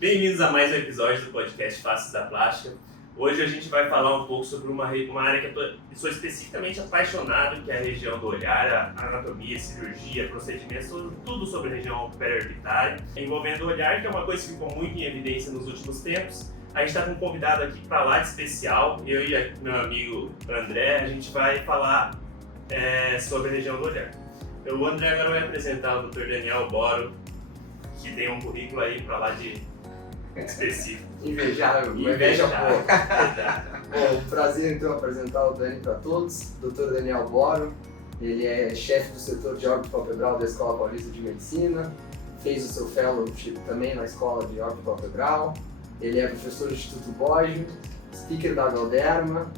Bem-vindos a mais um episódio do podcast Faces da Plástica. Hoje a gente vai falar um pouco sobre uma área que eu sou especificamente apaixonado, que é a região do olhar, a anatomia, cirurgia, procedimentos, tudo sobre a região periorbitária, envolvendo o olhar, que é uma coisa que ficou muito em evidência nos últimos tempos. A gente está com um convidado aqui para lá de especial, eu e meu amigo André, a gente vai falar sobre a região do olhar. O André agora vai apresentar o Dr. Daniel Boro, que tem um currículo aí para lá de específico. Invejável, inveja pouco. Bom, prazer então apresentar o Dani para todos, Dr. Daniel Boro. Ele é chefe do setor de órbito-palpebral da Escola Paulista de Medicina, fez o seu fellowship também na Escola de órbito-palpebral. Ele é professor do Instituto Boggio, speaker da Galderma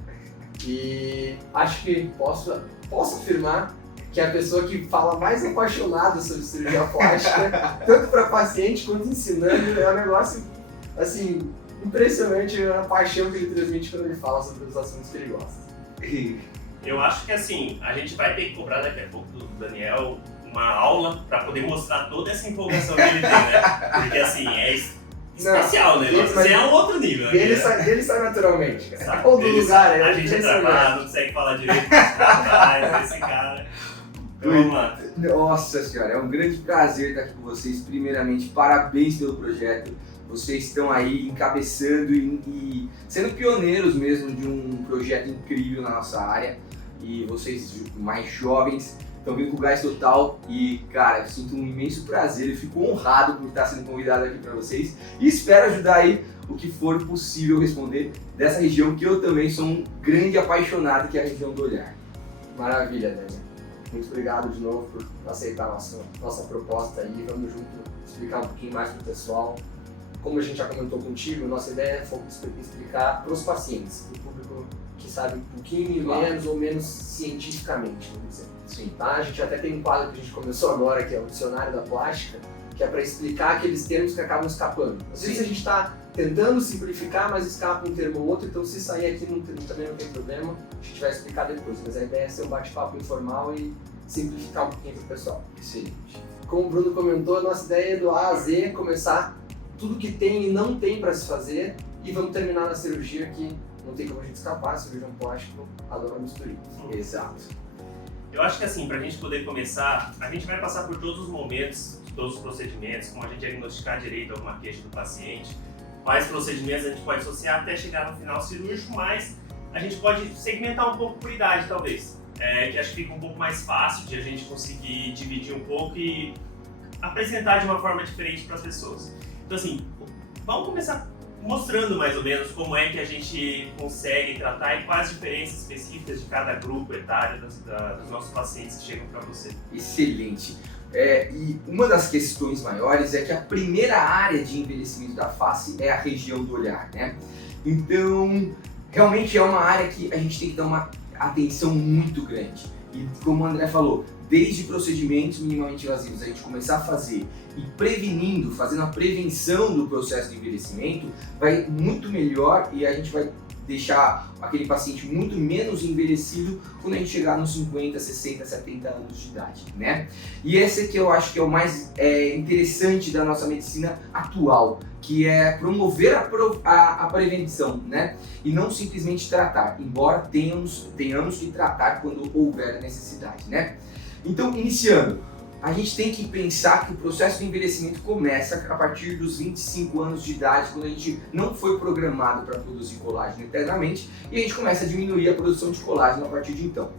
e acho que posso afirmar que é a pessoa que fala mais apaixonada sobre cirurgia plástica, tanto para paciente quanto ensinando. É um negócio, assim, impressionante a paixão que ele transmite quando ele fala sobre os assuntos que ele gosta. Eu acho que, assim, a gente vai ter que cobrar daqui a pouco do Daniel uma aula para poder mostrar toda essa empolgação que ele tem, né? Porque, assim, é especial o negócio, assim, é um outro nível. Dele sai naturalmente, cara. Sabe? Ou do lugar, a gente é travado, não consegue falar direito atrás, esse cara. Vamos lá. Nossa senhora, é um grande prazer estar aqui com vocês. Primeiramente, parabéns pelo projeto. Vocês estão aí encabeçando e sendo pioneiros mesmo de um projeto incrível na nossa área. E vocês mais jovens estão vindo com gás total. E, cara, eu sinto um imenso prazer e fico honrado por estar sendo convidado aqui para vocês. E espero ajudar aí o que for possível responder dessa região que eu também sou um grande apaixonado, que é a região do olhar. Maravilha, Daniel. Muito obrigado de novo por aceitar a nossa proposta aí. Vamos junto explicar um pouquinho mais para o pessoal. Como a gente já comentou contigo, nossa ideia é explicar para os pacientes, para o público que sabe um pouquinho menos ou menos cientificamente, vamos dizer. Sim. Tá? A gente até tem um quadro que a gente começou agora, que é o Dicionário da Plástica, que é para explicar aqueles termos que acabam escapando. Às vezes a gente está tentando simplificar, mas escapa um termo ou outro, então se sair aqui também não tem problema, a gente vai explicar depois. Mas a ideia é ser um bate-papo informal e simplificar um pouquinho para o pessoal. Excelente. Como o Bruno comentou, a nossa ideia é do A a Z, começar tudo que tem e não tem para se fazer e vamos terminar na cirurgia, que não tem como a gente escapar, cirurgião plástico adora misturinhas. Exato. Eu acho que, assim, para a gente poder começar, a gente vai passar por todos os momentos, todos os procedimentos, como a gente diagnosticar direito alguma queixa do paciente. Quais procedimentos a gente pode associar até chegar no final cirúrgico, mas a gente pode segmentar um pouco por idade, talvez. Que acho que fica um pouco mais fácil de a gente conseguir dividir um pouco e apresentar de uma forma diferente para as pessoas. Então, assim, vamos começar mostrando mais ou menos como é que a gente consegue tratar e quais as diferenças específicas de cada grupo etário dos nossos pacientes que chegam para você. Excelente. E uma das questões maiores é que a primeira área de envelhecimento da face é a região do olhar, né? Então, realmente é uma área que a gente tem que dar uma atenção muito grande. E como o André falou, desde procedimentos minimamente invasivos a gente começar a fazer e prevenindo, fazendo a prevenção do processo de envelhecimento, vai muito melhor e a gente vai deixar aquele paciente muito menos envelhecido quando a gente chegar nos 50, 60, 70 anos de idade, né? E esse que eu acho que é o mais interessante da nossa medicina atual, que é promover a prevenção, né? E não simplesmente tratar, embora tenhamos que tratar quando houver necessidade, né? Então, iniciando, a gente tem que pensar que o processo de envelhecimento começa a partir dos 25 anos de idade, quando a gente não foi programado para produzir colágeno internamente, e a gente começa a diminuir a produção de colágeno a partir de então.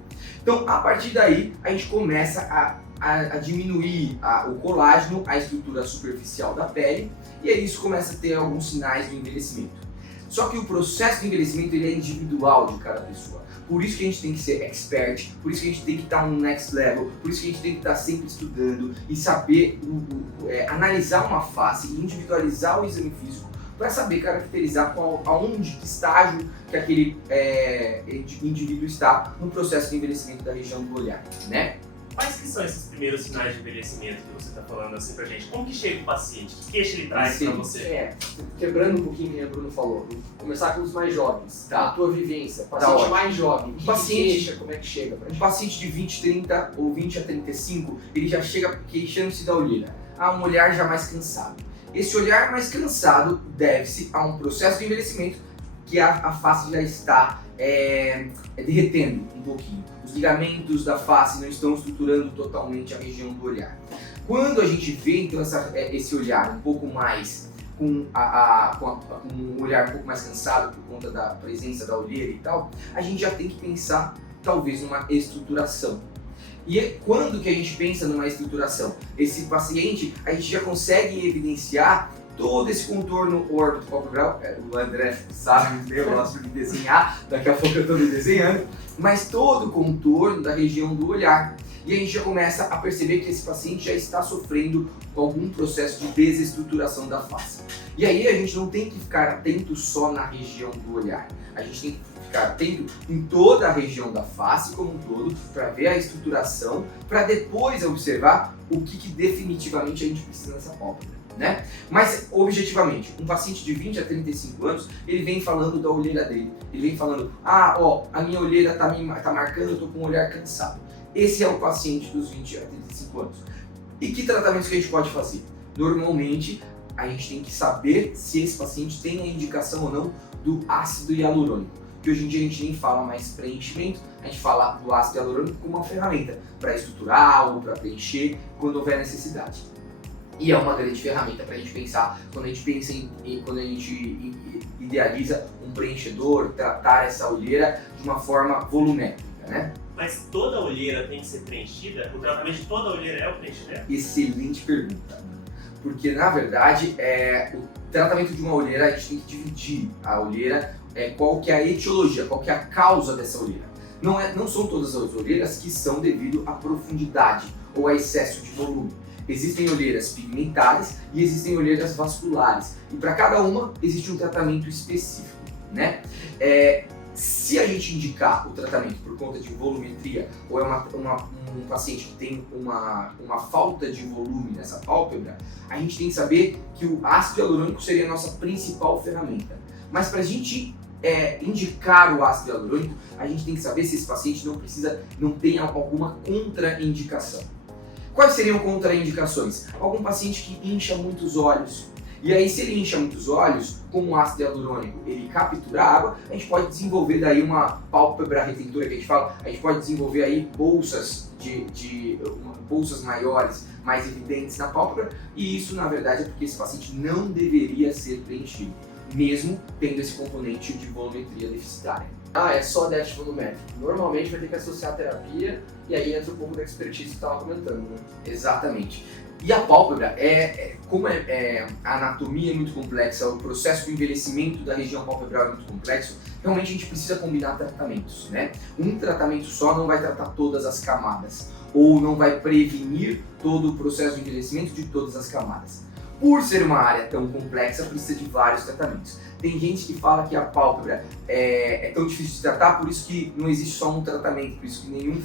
Então, a partir daí, a gente começa a diminuir o colágeno, a estrutura superficial da pele, e aí isso começa a ter alguns sinais do envelhecimento. Só que o processo de envelhecimento ele é individual de cada pessoa. Por isso que a gente tem que ser expert, por isso que a gente tem que estar no next level, por isso que a gente tem que estar sempre estudando e saber analisar uma face e individualizar o exame físico para saber caracterizar aonde, que estágio que aquele indivíduo está no processo de envelhecimento da região do olhar, né? Quais que são esses primeiros sinais de envelhecimento que você está falando assim pra gente? Como que chega o paciente? Que queixa ele traz para você? Quebrando um pouquinho o que o Bruno falou, vou começar com os mais jovens, Tá. a tua vivência, paciente mais jovem, que Paciente- queixa, como é que chega pra Um gente? paciente de 20, 30 ou 20 a 35, ele já chega queixando-se da olheira. Um olhar já mais cansado. Esse olhar mais cansado deve-se a um processo de envelhecimento que a face já está derretendo um pouquinho. Os ligamentos da face não estão estruturando totalmente a região do olhar. Quando a gente vê então esse olhar um pouco mais com um olhar um pouco mais cansado por conta da presença da olheira e tal, a gente já tem que pensar talvez numa estruturação. E quando que a gente pensa numa estruturação? Esse paciente, a gente já consegue evidenciar todo esse contorno órbito-palpebral. O André sabe, eu gosto de desenhar, daqui a pouco eu estou desenhando, mas todo o contorno da região do olhar. E a gente já começa a perceber que esse paciente já está sofrendo com algum processo de desestruturação da face. E aí a gente não tem que ficar atento só na região do olhar, a gente tem que ficar atento em toda a região da face como um todo, para ver a estruturação, para depois observar o que definitivamente a gente precisa nessa pálpebra, né? Mas, objetivamente, um paciente de 20 a 35 anos, ele vem falando da olheira dele, ele vem falando, a minha olheira tá marcando, eu tô com um olhar cansado. Esse é o paciente dos 20 a 35 anos. E que tratamentos que a gente pode fazer? Normalmente, a gente tem que saber se esse paciente tem a indicação ou não do ácido hialurônico. Que hoje em dia a gente nem fala mais preenchimento, a gente fala do ácido hialurônico como uma ferramenta para estruturar ou para preencher quando houver necessidade. E é uma grande ferramenta para a gente pensar quando a gente pensa quando a gente idealiza um preenchedor, tratar essa olheira de uma forma volumétrica, né? Mas toda olheira tem que ser preenchida? O tratamento de toda olheira é o preenchimento? Excelente pergunta. Porque, na verdade, o tratamento de uma olheira, a gente tem que dividir a olheira, qual que é a etiologia, qual que é a causa dessa olheira. Não são todas as olheiras que são devido à profundidade ou a excesso de volume. Existem olheiras pigmentares e existem olheiras vasculares. E para cada uma, existe um tratamento específico, né? Se a gente indicar o tratamento por conta de volumetria ou é um paciente que tem uma falta de volume nessa pálpebra, a gente tem que saber que o ácido hialurônico seria a nossa principal ferramenta. Mas para a gente indicar o ácido hialurônico, a gente tem que saber se esse paciente não tem alguma contraindicação. Quais seriam contraindicações? Algum paciente que incha muito os olhos. E aí, se ele incha muitos olhos, como o ácido hialurônico ele captura a água, a gente pode desenvolver daí uma pálpebra retentora que a gente fala, a gente pode desenvolver aí bolsas bolsas maiores, mais evidentes na pálpebra, e isso na verdade é porque esse paciente não deveria ser preenchido, mesmo tendo esse componente de volumetria deficitária. É só déficit volumétrico. Normalmente vai ter que associar a terapia e aí entra um pouco da expertise que você estava comentando, né? Exatamente. E a pálpebra, como a anatomia é muito complexa, o processo de envelhecimento da região palpebral é muito complexo, realmente a gente precisa combinar tratamentos, né? Um tratamento só não vai tratar todas as camadas, ou não vai prevenir todo o processo de envelhecimento de todas as camadas. Por ser uma área tão complexa, precisa de vários tratamentos. Tem gente que fala que a pálpebra é tão difícil de tratar, por isso que não existe só um tratamento, por isso que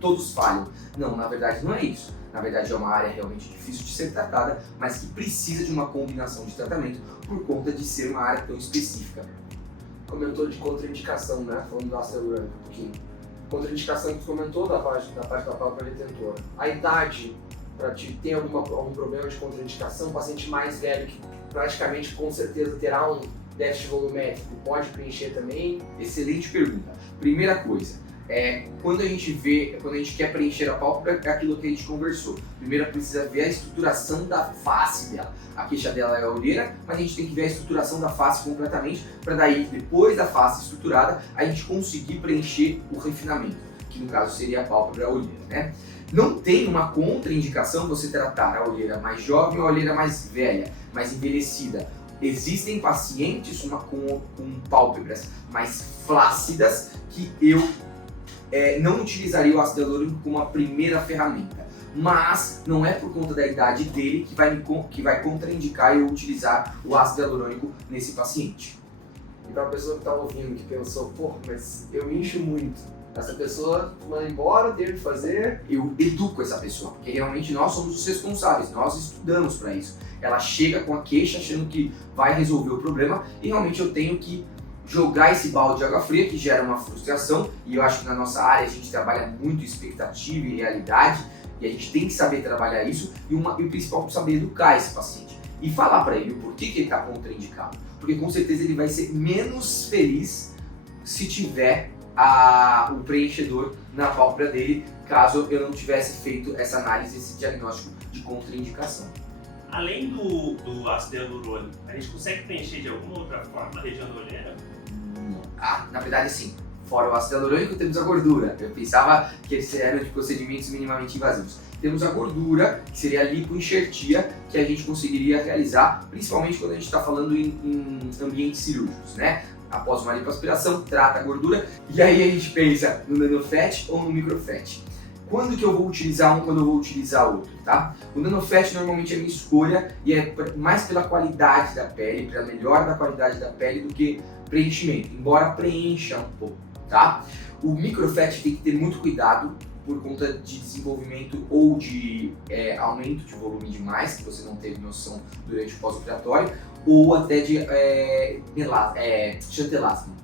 todos falham. Não, na verdade não é isso. Na verdade é uma área realmente difícil de ser tratada, mas que precisa de uma combinação de tratamento por conta de ser uma área tão específica. Comentou de contraindicação, né? Falando do ácido hialurônico um pouquinho. Contraindicação que você comentou da parte da pálpebra retentora. A idade, tem algum problema de contraindicação, um paciente mais velho que praticamente com certeza terá um déficit volumétrico, pode preencher também? Excelente pergunta. Primeira coisa, quando a gente quer preencher a pálpebra, é aquilo que a gente conversou. Primeiro precisa ver a estruturação da face dela. A queixa dela é a olheira, mas a gente tem que ver a estruturação da face completamente, para daí, depois da face estruturada, a gente conseguir preencher o refinamento, que no caso seria a pálpebra e a olheira, né? Não tem uma contraindicação você tratar a olheira mais jovem ou a olheira mais velha, mais envelhecida. Existem pacientes com pálpebras mais flácidas que eu não utilizaria o ácido hialurônico como a primeira ferramenta, mas não é por conta da idade dele que vai contraindicar eu utilizar o ácido hialurônico nesse paciente. E para a pessoa que está ouvindo, que pensou, mas eu incho muito, essa pessoa manda embora, teve que fazer. Eu educo essa pessoa, porque realmente nós somos os responsáveis, nós estudamos para isso. Ela chega com a queixa achando que vai resolver o problema e realmente eu tenho que jogar esse balde de água fria que gera uma frustração, e eu acho que na nossa área a gente trabalha muito expectativa e realidade e a gente tem que saber trabalhar isso e o principal é saber educar esse paciente. e falar para ele o porquê que ele está contraindicado. Porque com certeza ele vai ser menos feliz se tiver o preenchedor na pálpebra dele, caso eu não tivesse feito essa análise, esse diagnóstico de contraindicação. Além do ácido hialurônico, a gente consegue preencher de alguma outra forma a região da olheira? Na verdade sim. Fora o ácido hialurônico, temos a gordura. Eu pensava que eles eram de procedimentos minimamente invasivos. Temos a gordura, que seria a lipoenxertia, que a gente conseguiria realizar, principalmente quando a gente está falando em ambientes cirúrgicos, né? Após uma lipoaspiração, trata a gordura, e aí a gente pensa no nanofat ou no microfat. Quando que eu vou utilizar um, quando eu vou utilizar outro, tá? O nanofat normalmente é minha escolha e é mais pela qualidade da pele, pela melhora da qualidade da pele do que preenchimento, embora preencha um pouco, tá? O microfat tem que ter muito cuidado por conta de desenvolvimento ou de aumento de volume demais, que você não teve noção durante o pós-operatório, ou até de chantelasma.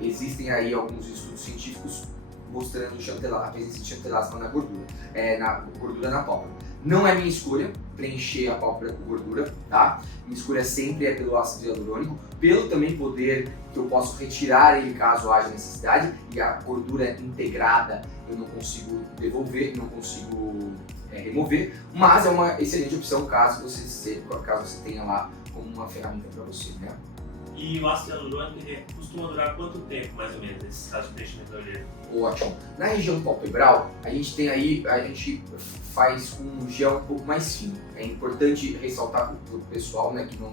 Existem aí alguns estudos científicos mostrando a presença de chantelasma na gordura na pálpebra. Não é minha escolha preencher a pálpebra com gordura, tá? Minha escolha sempre é pelo ácido hialurônico, pelo também poder que eu posso retirar ele caso haja necessidade, e a gordura integrada eu não consigo devolver, não consigo remover, mas é uma excelente opção caso você tenha lá como uma ferramenta para você, né? E o ácido hialurônico costuma durar quanto tempo, mais ou menos, esse caso de preenchimento da olheira? Ótimo. Na região palpebral, a gente faz com um gel um pouco mais fino. É importante ressaltar para o pessoal, né, que não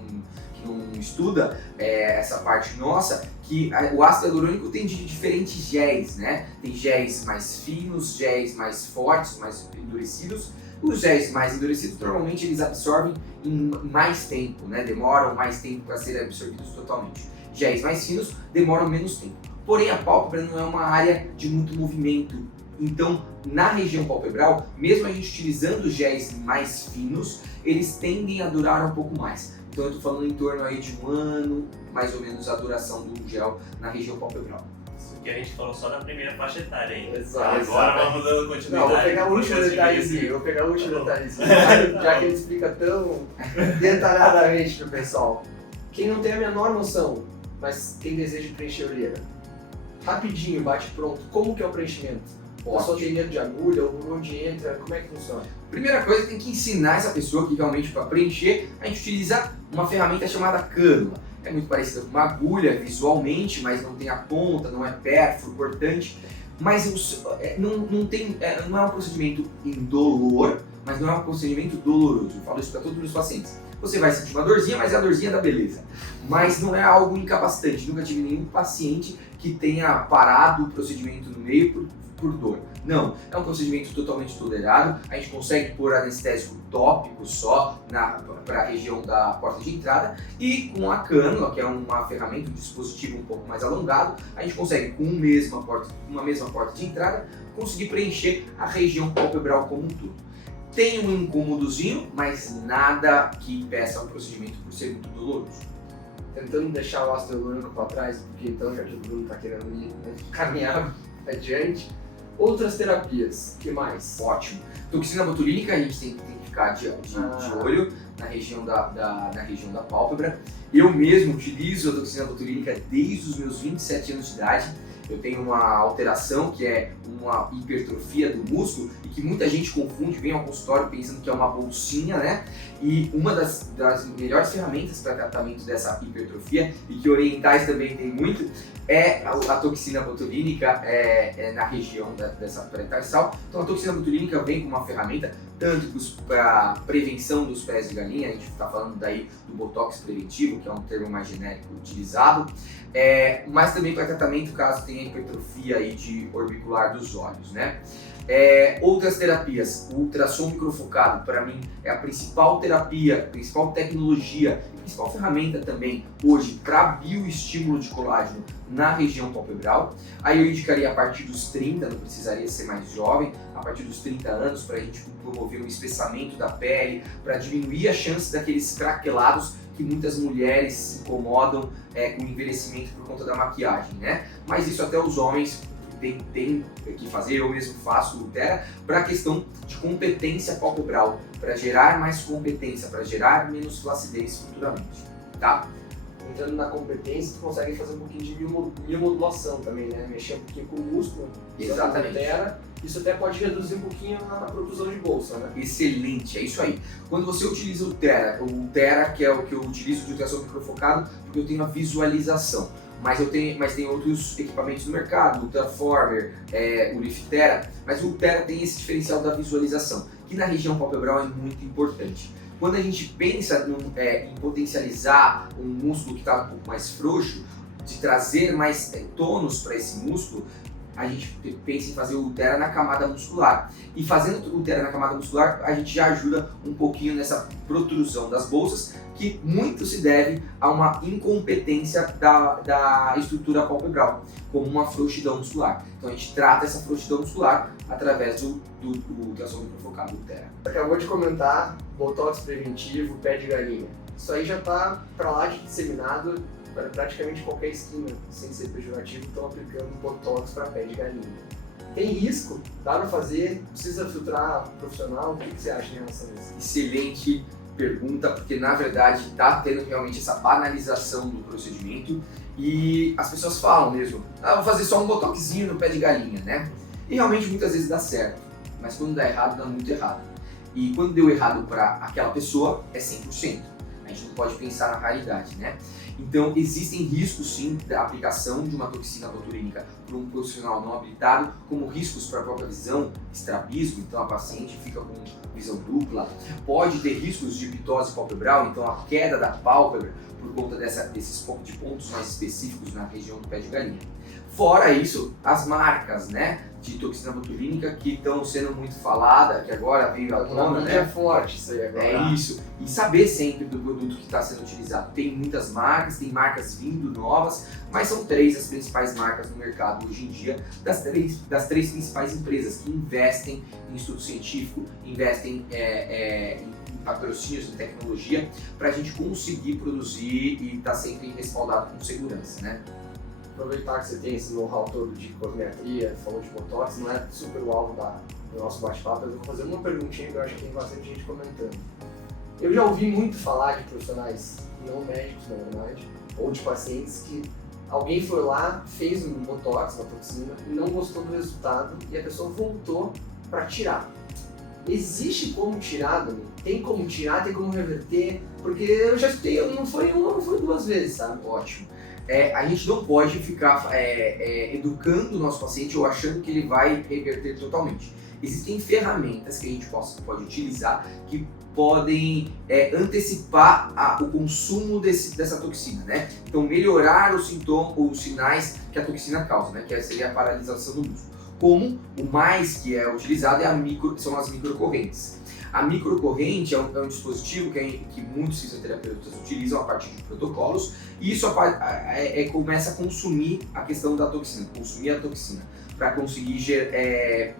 estuda essa parte nossa, que o ácido hialurônico tem de diferentes géis, né? Tem géis mais finos, géis mais fortes, mais endurecidos. Os géis mais endurecidos, normalmente eles absorvem em mais tempo, né? Demoram mais tempo para serem absorvidos totalmente. Géis mais finos demoram menos tempo. Porém, a pálpebra não é uma área de muito movimento. Então, na região palpebral, mesmo a gente utilizando géis mais finos, eles tendem a durar um pouco mais. Então, eu estou falando em torno aí de 1 ano, mais ou menos, a duração do gel na região palpebral. Que a gente falou só da primeira faixa etária ainda. Exato. Agora vamos dando continuidade. Não, vou pegar o último detalhezinho, já que ele explica tão detalhadamente pro pessoal. Quem não tem a menor noção, mas quem deseja preencher a olheira, rapidinho, bate pronto, como que é o preenchimento? O pessoal tem medo de agulha, ou por onde entra, como é que funciona? Primeira coisa, tem que ensinar essa pessoa que realmente para preencher, a gente utiliza uma ferramenta chamada cânula. É muito parecida com uma agulha visualmente, mas não tem a ponta, não é pérfuro, cortante. Mas não é um procedimento indolor, mas não é um procedimento doloroso. Eu falo isso para todos os meus pacientes. Você vai sentir uma dorzinha, mas é a dorzinha da beleza. Mas não é algo incapacitante. Nunca tive nenhum paciente que tenha parado o procedimento no meio por dor. Não, é um procedimento totalmente tolerado. A gente consegue pôr anestésico tópico só para a região da porta de entrada, e com a cânula, que é uma ferramenta, um dispositivo um pouco mais alongado, a gente consegue com uma mesma porta de entrada conseguir preencher a região palpebral como um todo. Tem um incômodozinho, mas nada que impeça o procedimento por ser muito doloroso. Tentando deixar o ácido hialurônico para trás, porque então já que o Bruno está querendo caminhar adiante. Outras terapias, que mais? Ótimo. Toxina botulínica, a gente tem que ficar de olho na região na região da pálpebra. Eu mesmo utilizo a toxina botulínica desde os meus 27 anos de idade. Eu tenho uma alteração que é uma hipertrofia do músculo e que muita gente confunde, vem ao consultório pensando que é uma bolsinha, né? E uma das melhores ferramentas para tratamento dessa hipertrofia, e que orientais também tem muito, é a toxina botulínica na região dessa pré-tarsal. Então a toxina botulínica vem como uma ferramenta tanto para prevenção dos pés de galinha, a gente está falando daí do botox preventivo, que é um termo mais genérico utilizado, mas também para tratamento caso tenha hipertrofia aí de orbicular dos olhos, né? Outras terapias, o ultrassom microfocado, para mim, é a principal terapia, a principal tecnologia, a principal ferramenta também hoje para bioestímulo de colágeno na região palpebral. Aí eu indicaria a partir dos 30, não precisaria ser mais jovem, a partir dos 30 anos, para a gente promover um espessamento da pele, para diminuir a chance daqueles craquelados que muitas mulheres se incomodam com o envelhecimento por conta da maquiagem, né? Mas isso até os homens tem que fazer, eu mesmo faço o Tera, para a questão de competência palpebral, para gerar mais competência, para gerar menos flacidez futuramente, tá? Entrando na competência, tu consegue fazer um pouquinho de miomodulação também, né? Mexer um pouquinho com o músculo, Exatamente. Isso até pode reduzir um pouquinho a protusão de bolsa, né? Excelente, é isso aí. Quando você utiliza o Tera que é o que eu utilizo de ultrassom microfocado, porque eu tenho a visualização. Mas tem outros equipamentos no mercado, o Ultraformer, o Liftera, mas o Tera tem esse diferencial da visualização, que na região palpebral é muito importante. Quando a gente pensa em potencializar um músculo que está um pouco mais frouxo, de trazer mais tônus para esse músculo, a gente pensa em fazer o Tera na camada muscular. E fazendo o Tera na camada muscular, a gente já ajuda um pouquinho nessa protrusão das bolsas, que muito se deve a uma incompetência da estrutura palpebral, como uma frouxidão muscular. Então a gente trata essa frouxidão muscular através do ultrassom microfocado do Tera. Acabou de comentar botox preventivo, pé de galinha. Isso aí já está para lá de disseminado. Para praticamente qualquer esquina, sem ser pejorativo, estão aplicando botox para pé de galinha. Tem risco? Dá para fazer? Precisa filtrar profissional? O que você acha em relação a isso? Excelente pergunta, porque na verdade está tendo realmente essa banalização do procedimento e as pessoas falam mesmo, vou fazer só um botoxinho no pé de galinha, né? E realmente muitas vezes dá certo, mas quando dá errado, dá muito errado. E quando deu errado para aquela pessoa, é 100%. A gente não pode pensar na realidade, né? Então, existem riscos sim da aplicação de uma toxina botulínica por um profissional não habilitado, como riscos para a própria visão, estrabismo, então a paciente fica com visão dupla. Pode ter riscos de pitose palpebral, então a queda da pálpebra por conta desses de pontos mais específicos na região do pé de galinha. Fora isso, as marcas, né, de toxina botulínica que estão sendo muito faladas, que agora veio à tona, né? É forte isso aí agora. É isso. E saber sempre do produto que está sendo utilizado. Tem muitas marcas, tem marcas vindo novas, mas são 3 as principais marcas no mercado hoje em dia, das três principais empresas que investem em estudo científico, investem em patrocínios em tecnologia, para a gente conseguir produzir e estar sempre respaldado com segurança, né? Aproveitar que você tem esse know-how todo de cosmetria, falou de botox, não é super o alvo do nosso bate-papo, mas eu vou fazer uma perguntinha que eu acho que tem bastante gente comentando. Eu já ouvi muito falar de profissionais não médicos, na verdade, ou de pacientes que alguém foi lá, fez um botox, uma toxina, e não gostou do resultado e a pessoa voltou para tirar. Existe como tirar, Dani? Tem como tirar, tem como reverter? Porque eu já escutei, não foi uma, não foi 2 vezes, sabe? Ótimo. A gente não pode ficar educando o nosso paciente ou achando que ele vai reverter totalmente. Existem ferramentas que a gente pode utilizar que podem antecipar o consumo dessa toxina, né? Então, melhorar os sintomas, os sinais que a toxina causa, né? Que seria a paralisação do músculo. Como o mais que é utilizado são as microcorrentes. A microcorrente é um dispositivo que muitos fisioterapeutas utilizam a partir de protocolos e isso começa a consumir a questão da toxina, para conseguir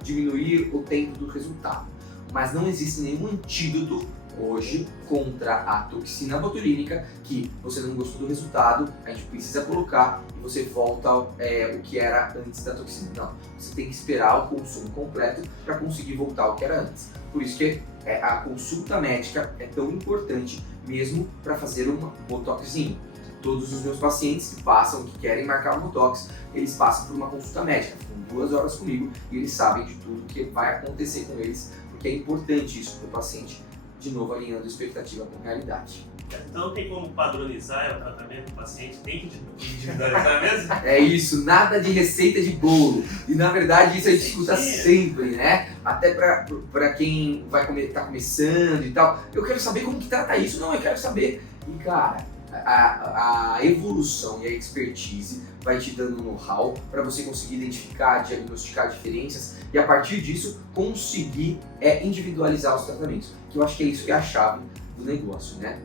diminuir o tempo do resultado. Mas não existe nenhum antídoto hoje contra a toxina botulínica que você não gostou do resultado, a gente precisa colocar e você volta ao que era antes da toxina. Não, você tem que esperar o consumo completo para conseguir voltar ao que era antes. Por isso que a consulta médica é tão importante mesmo para fazer um botoxinho. Todos os meus pacientes que querem marcar um botox, eles passam por uma consulta médica, ficam 2 horas comigo e eles sabem de tudo que vai acontecer com eles, porque é importante isso para o paciente, de novo alinhando expectativa com realidade. Então tem como padronizar o tratamento do paciente? Tem que individualizar mesmo? É isso, nada de receita de bolo. E na verdade isso a gente escuta sempre, né? Até pra quem tá começando e tal. Eu quero saber como que trata isso. Não, eu quero saber. E cara, a evolução e a expertise vai te dando know-how para você conseguir identificar, diagnosticar diferenças e a partir disso conseguir individualizar os tratamentos. Que eu acho que é isso que é a chave do negócio, né?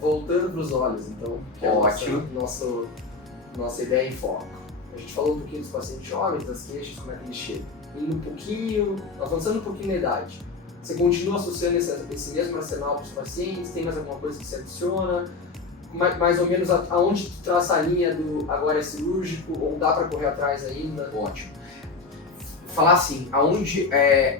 Voltando para os olhos, então, que é ótimo. Nossa ideia em foco. A gente falou um pouquinho dos pacientes jovens, das queixas, como é que eles chegam. Indo um pouquinho, avançando um pouquinho na idade. Você continua associando esse mesmo arsenal para os pacientes? Tem mais alguma coisa que você adiciona? mais ou menos aonde tu traça a linha do agora é cirúrgico ou dá para correr atrás ainda? Ótimo. Falar assim, aonde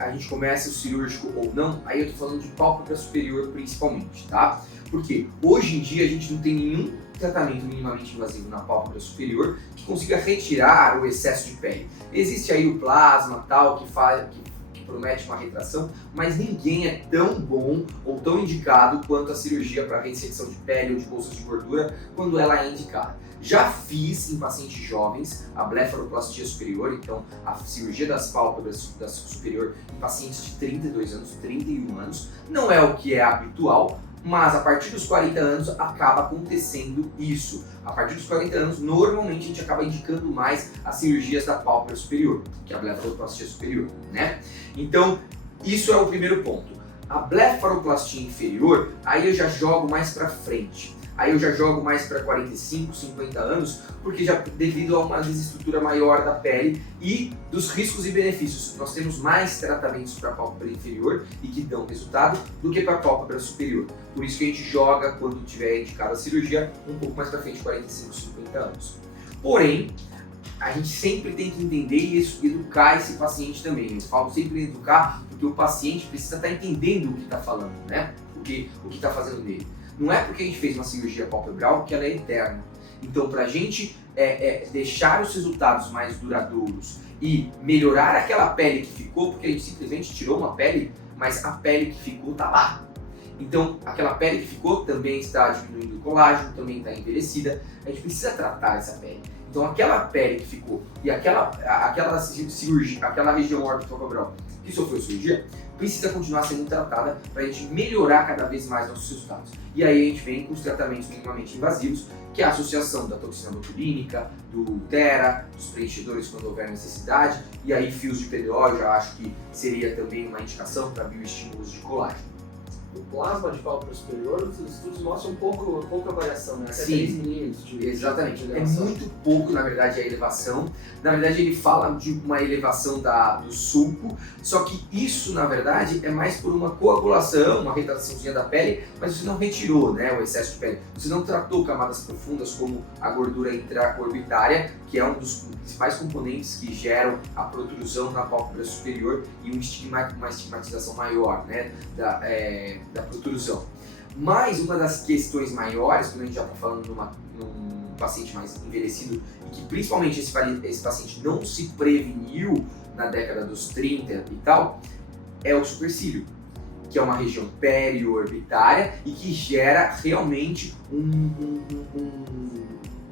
a gente começa o cirúrgico ou não, aí eu tô falando de pálpebra superior principalmente, tá? Porque hoje em dia a gente não tem nenhum tratamento minimamente invasivo na pálpebra superior que consiga retirar o excesso de pele. Existe aí o plasma tal que promete uma retração, mas ninguém é tão bom ou tão indicado quanto a cirurgia para ressecção de pele ou de bolsas de gordura quando ela é indicada. Já fiz em pacientes jovens a blefaroplastia superior, então a cirurgia das pálpebras da superior em pacientes de 32 anos, 31 anos. Não é o que é habitual, mas a partir dos 40 anos acaba acontecendo isso. A partir dos 40 anos, normalmente a gente acaba indicando mais as cirurgias da pálpebra superior, que é a blefaroplastia superior, né? Então, isso é o primeiro ponto. A blefaroplastia inferior, aí eu já jogo mais para frente. Aí eu já jogo mais para 45, 50 anos, porque já devido a uma desestrutura maior da pele e dos riscos e benefícios. Nós temos mais tratamentos para a pálpebra inferior e que dão resultado do que para a pálpebra superior. Por isso que a gente joga, quando tiver indicada a cirurgia, um pouco mais para frente, 45, 50 anos. Porém, a gente sempre tem que entender e educar esse paciente também. Eu falo sempre em educar porque o paciente precisa estar entendendo o que está falando, né? O que está fazendo nele. Não é porque a gente fez uma cirurgia palpebral que ela é eterna. Então, para a gente deixar os resultados mais duradouros e melhorar aquela pele que ficou, porque a gente simplesmente tirou uma pele, mas a pele que ficou está lá. Então, aquela pele que ficou também está diminuindo o colágeno, também está envelhecida. A gente precisa tratar essa pele. Então, aquela pele que ficou e aquela cirurgia, aquela região orbitopalpebral que sofreu cirurgia, precisa continuar sendo tratada para a gente melhorar cada vez mais nossos resultados. E aí a gente vem com os tratamentos minimamente invasivos, que é a associação da toxina botulínica, do Ulthera, dos preenchedores quando houver necessidade, e aí fios de PDO eu já acho que seria também uma indicação para bioestímulos de colágeno. O plasma de pálpebra superior, os estudos mostram pouca variação, né? Até Sim, 3 milímetros de exatamente. de É elevação. muito pouco, na verdade, a elevação. Na verdade, ele fala de uma elevação do sulco, só que isso, na verdade, é mais por uma coagulação, uma retraçãozinha da pele, mas você não retirou, né, o excesso de pele. Você não tratou camadas profundas como a gordura intraorbitária, que é um dos principais componentes que geram a protrusão na pálpebra superior e uma estigmatização maior, né, da protrusão. Mas uma das questões maiores, quando a gente já está falando num paciente mais envelhecido e que principalmente esse paciente não se preveniu na década dos 30 e tal, é o supercílio, que é uma região periorbitária e que gera realmente um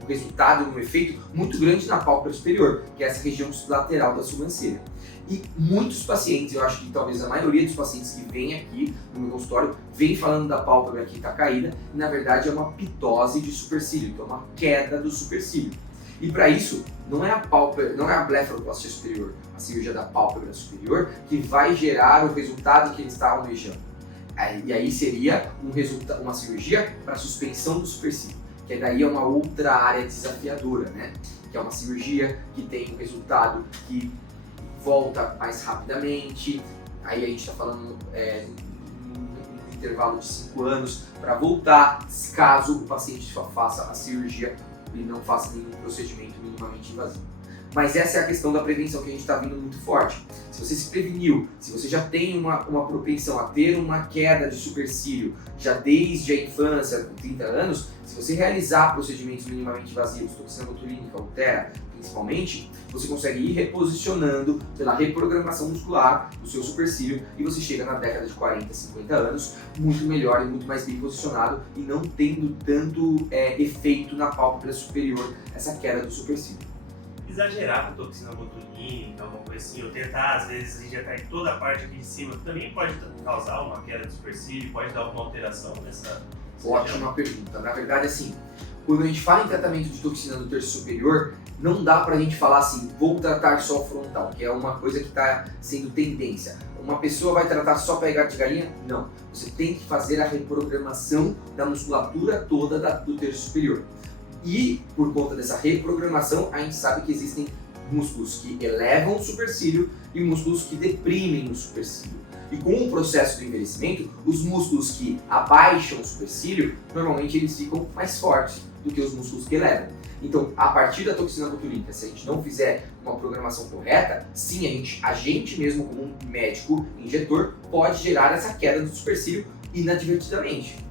resultado, um efeito muito grande na pálpebra superior, que é essa região lateral da sobrancelha. E muitos pacientes, eu acho que talvez a maioria dos pacientes que vêm aqui no meu consultório, vem falando da pálpebra que está caída, e na verdade é uma pitose de supercílio, então é uma queda do supercílio. E para isso, não é a blefaroplastia superior, a cirurgia da pálpebra superior, que vai gerar o resultado que eles estavam almejando. E aí seria uma cirurgia para suspensão do supercílio, que daí é uma outra área desafiadora, né? Que é uma cirurgia que tem um resultado que volta mais rapidamente, aí a gente está falando um intervalo de 5 anos para voltar, caso o paciente faça a cirurgia e não faça nenhum procedimento minimamente invasivo. Mas essa é a questão da prevenção que a gente está vindo muito forte. Se você se preveniu, se você já tem uma propensão a ter uma queda de supercílio já desde a infância, com 30 anos, se você realizar procedimentos minimamente invasivos, toxina botulínica, Ulthera, principalmente, você consegue ir reposicionando pela reprogramação muscular do seu supercílio e você chega na década de 40, 50 anos muito melhor e muito mais bem posicionado e não tendo tanto efeito na pálpebra superior, essa queda do supercílio. Exagerar com toxina botulínica, alguma coisa assim, ou tentar às vezes injetar em toda a parte aqui de cima, também pode causar uma queda do supercílio, pode dar alguma alteração nessa... Ótima pergunta. Na verdade, assim, quando a gente fala em tratamento de toxina do terço superior, não dá pra gente falar assim, vou tratar só frontal, que é uma coisa que está sendo tendência. Uma pessoa vai tratar só pegada de galinha? Não. Você tem que fazer a reprogramação da musculatura toda do terço superior. E, por conta dessa reprogramação, a gente sabe que existem músculos que elevam o supercílio e músculos que deprimem o supercílio. E com o processo do envelhecimento, os músculos que abaixam o supercílio, normalmente eles ficam mais fortes do que os músculos que elevam. Então, a partir da toxina botulínica, se a gente não fizer uma programação correta, sim, a gente mesmo como um médico injetor pode gerar essa queda do supercílio inadvertidamente,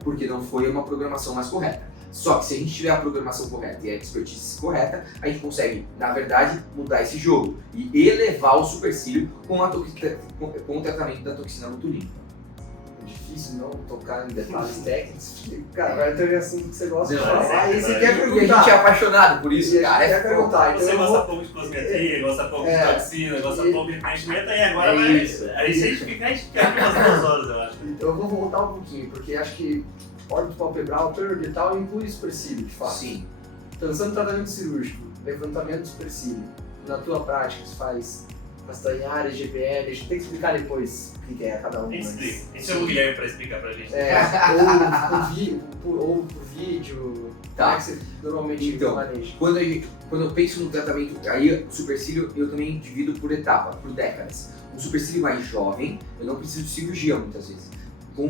porque não foi uma programação mais correta. Só que se a gente tiver a programação correta e a expertise correta, a gente consegue, na verdade, mudar esse jogo e elevar o supercílio com o tratamento da toxina botulínica. Difícil não tocar em detalhes técnicos, porque, cara, vai ter assunto que você gosta de Não, falar e você quer E a perguntar. gente é apaixonado por isso, cara. quer perguntar. Você Então, gosta pouco de cosmetria, gosta pouco de toxina, gosta pouco de preenchimento, aí agora vai. Aí se a gente ficar umas 2 horas, eu acho. Então eu vou voltar um pouquinho, porque acho que órbito palpebral, TURB e tal, inclui supercílio, de fato. Sim. Pensando em tratamento cirúrgico, levantamento do supercílio, na tua prática você faz castanhar, GBL, a gente tem que explicar depois o que é cada um. Tem que explicar. Tem que ser o Guilherme pra explicar pra gente. Ou por vídeo, Tá. como é que você normalmente Então, maneja? Quando eu penso no tratamento, aí o supercílio eu também divido por etapa, por décadas. Um supercílio mais jovem, eu não preciso de cirurgia muitas vezes.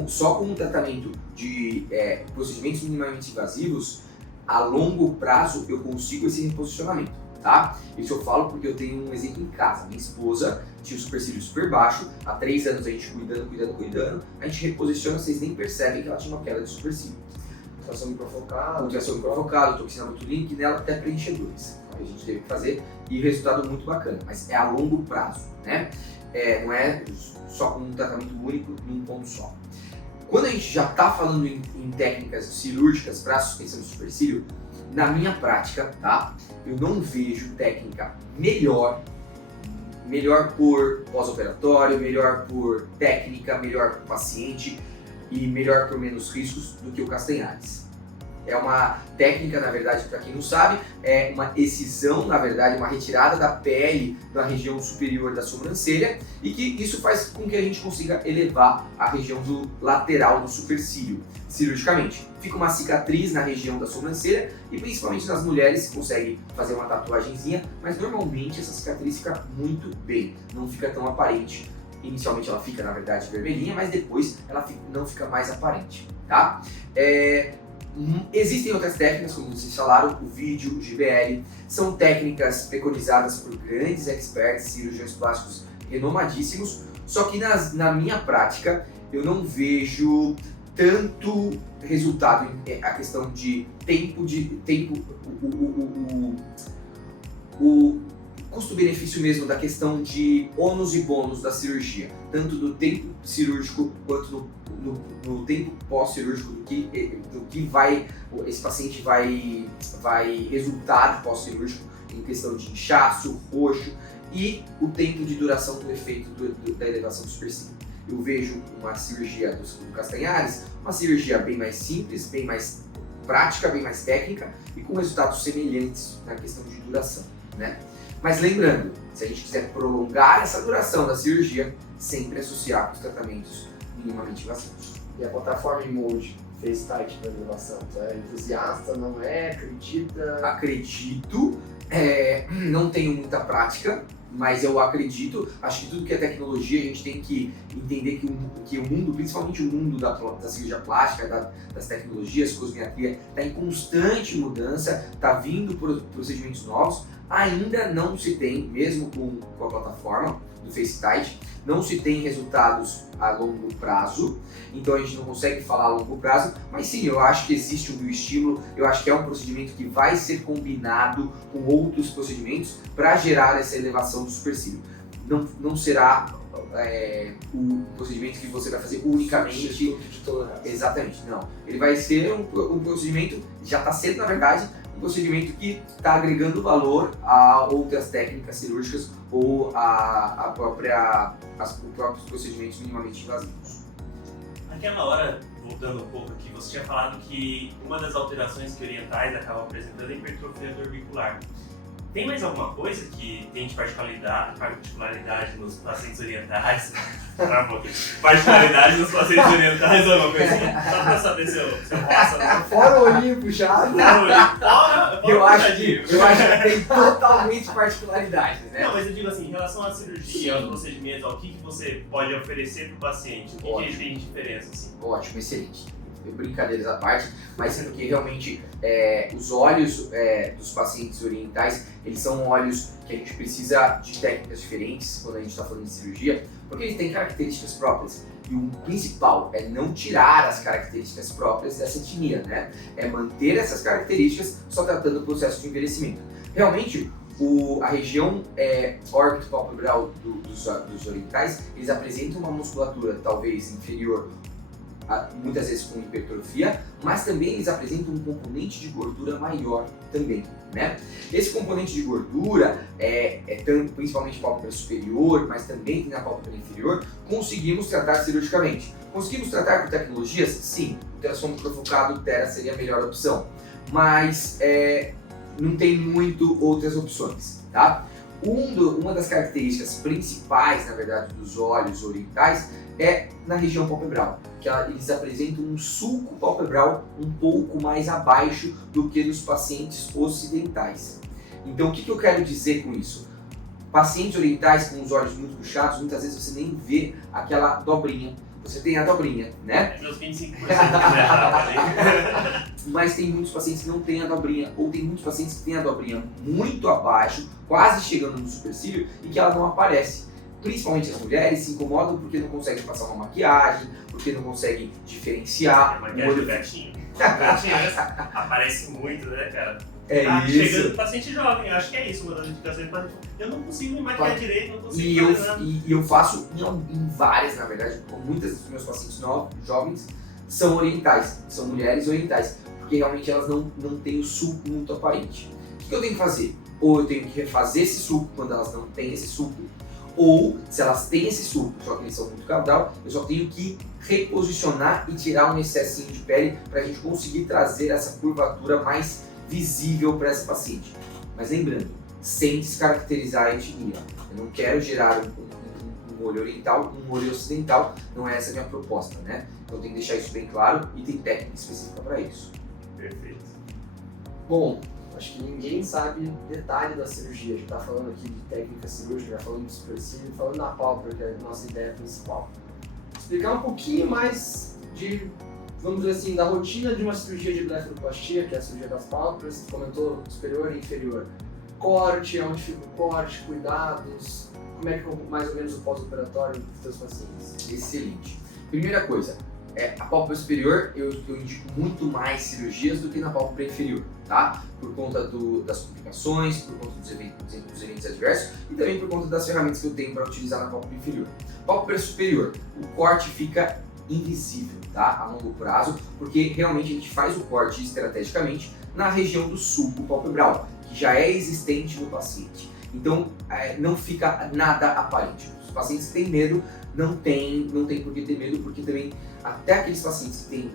Só com um tratamento de procedimentos minimamente invasivos, a longo prazo eu consigo esse reposicionamento, tá? Isso eu falo porque eu tenho um exemplo em casa. Minha esposa tinha o supercílio super baixo, há 3 anos a gente cuidando, a gente reposiciona, vocês nem percebem que ela tinha uma queda de supercílio. Ultrassom microfocado. Ultrassom microfocado, toxina botulínica e nela até preenchedores. A gente teve que fazer e o resultado muito bacana, mas é a longo prazo, né? Não é só com um tratamento único num ponto só. Quando a gente já está falando em técnicas cirúrgicas para suspensão de supercílio, na minha prática, tá? Eu não vejo técnica melhor por pós-operatório, melhor por técnica, melhor por paciente e melhor por menos riscos do que o Castanhares. É uma técnica, na verdade, para quem não sabe, é uma excisão, na verdade, uma retirada da pele da região superior da sobrancelha e que isso faz com que a gente consiga elevar a região do lateral do supercílio cirurgicamente. Fica uma cicatriz na região da sobrancelha e principalmente nas mulheres conseguem fazer uma tatuagenzinha, mas normalmente essa cicatriz fica muito bem, não fica tão aparente. Inicialmente ela fica, na verdade, vermelhinha, mas depois ela não fica mais aparente, tá? Existem outras técnicas, como vocês falaram, o vídeo, o GBL, são técnicas preconizadas por grandes experts, cirurgiões plásticos renomadíssimos, só que na minha prática eu não vejo tanto resultado em a questão de o custo-benefício mesmo da questão de ônus e bônus da cirurgia, tanto do tempo cirúrgico quanto no tempo pós-cirúrgico, do que esse paciente vai resultar pós-cirúrgico em questão de inchaço, roxo e o tempo de duração do efeito da elevação do supercílio. Eu vejo uma cirurgia do Castanhares, uma cirurgia bem mais simples, bem mais prática, bem mais técnica e com resultados semelhantes na questão de duração, né? Mas lembrando, se a gente quiser prolongar essa duração da cirurgia, sempre associar com os tratamentos minimamente invasivos. E a plataforma Emoji fez tight para elevação? Tu é entusiasta, não é? Acredita? Acredito, não tenho muita prática, mas eu acredito. Acho que tudo que é tecnologia a gente tem que entender que o mundo, principalmente o mundo da cirurgia plástica, das tecnologias, cosmetria, está em constante mudança, está vindo procedimentos novos. Ainda não se tem, mesmo com a plataforma do FaceTite, não se tem resultados a longo prazo, então a gente não consegue falar a longo prazo, mas sim, eu acho que existe um bioestímulo, eu acho que é um procedimento que vai ser combinado com outros procedimentos para gerar essa elevação do supercílio. Não será o procedimento que você vai fazer unicamente de tolerância. Exatamente, não. Ele vai ser um procedimento, já está sendo na verdade, um procedimento que está agregando valor a outras técnicas cirúrgicas ou os próprios procedimentos minimamente invasivos. Naquela hora, voltando um pouco aqui, você tinha falado que uma das alterações que orientais acabam apresentando é a hipertrofia orbicular. Tem mais alguma coisa que tem de particularidade nos pacientes orientais? Particularidade nos pacientes orientais ou alguma coisa assim? Só pra saber se eu passo. Fora o olhinho puxado. Eu acho que tem totalmente particularidades, né? Não, mas eu digo assim, em relação à cirurgia, aos procedimentos, ao que você pode oferecer para o paciente, o que tem de diferença? Assim? Ótimo, excelente. Brincadeiras à parte, mas porque realmente os olhos dos pacientes orientais, eles são olhos que a gente precisa de técnicas diferentes quando a gente está falando de cirurgia, porque eles têm características próprias. E o principal é não tirar as características próprias dessa etnia, né? É manter essas características só tratando o processo de envelhecimento. Realmente, a região órbito-palpebral dos orientais, eles apresentam uma musculatura talvez inferior, muitas vezes com hipertrofia, mas também eles apresentam um componente de gordura maior também, né? Esse componente de gordura principalmente pálpebra superior, mas também na pálpebra inferior, conseguimos tratar cirurgicamente. Conseguimos tratar com tecnologias? Sim, o ultrassom focado Thera seria a melhor opção, mas não tem muito outras opções, tá? Uma das características principais, na verdade, dos olhos orientais é na região palpebral, que eles apresentam um sulco palpebral um pouco mais abaixo do que nos pacientes ocidentais. Então, o que eu quero dizer com isso? Pacientes orientais com os olhos muito puxados, muitas vezes você nem vê aquela dobrinha. Você tem a dobrinha, né? Meus 25% que ali. Mas tem muitos pacientes que não têm a dobrinha, ou tem muitos pacientes que têm a dobrinha muito abaixo, quase chegando no supercílio, e que ela não aparece. Principalmente as mulheres se incomodam porque não conseguem passar uma maquiagem, porque não conseguem diferenciar. Maquiagem do gatinho. O gatinho aparece muito, né, cara? Isso. Chegando no paciente jovem, acho que é isso, uma das indicações do paciente. Eu não consigo me maquiar direito, não consigo fazer nada. E eu faço em várias, na verdade, com muitas dos meus pacientes jovens são orientais, são mulheres orientais, porque realmente elas não têm o sulco muito aparente. O que eu tenho que fazer? Ou eu tenho que refazer esse sulco quando elas não têm esse sulco, ou se elas têm esse sulco, só que eles são muito caudal, eu só tenho que reposicionar e tirar um excessinho de pele para a gente conseguir trazer essa curvatura mais visível para essa paciente. Mas lembrando, sem descaracterizar a etnia. Eu não quero gerar um olho oriental, um olho ocidental, não é essa a minha proposta, né? Então tem que deixar isso bem claro e tem técnica específica para isso. Perfeito. Bom, acho que ninguém sabe detalhe da cirurgia. A gente está falando aqui de técnica cirúrgica, falando de supercílio, falando da pálpebra, que é a nossa ideia principal. Explicar um pouquinho mais de, vamos dizer assim, da rotina de uma cirurgia de blefaroplastia, que é a cirurgia das pálpebras. Você comentou superior e inferior. Corte, onde fica o corte, cuidados, como é que é mais ou menos o pós-operatório dos seus pacientes? Excelente. Primeira coisa, a pálpebra superior eu indico muito mais cirurgias do que na pálpebra inferior, tá? Por conta das complicações, por conta dos eventos adversos e também por conta das ferramentas que eu tenho para utilizar na pálpebra inferior. Pálpebra superior, o corte fica invisível, tá? A longo prazo, porque realmente a gente faz o corte estrategicamente na região do sulco palpebral, que já é existente no paciente. Então, não fica nada aparente. Os pacientes que têm medo, não tem por que ter medo, porque também até aqueles pacientes que têm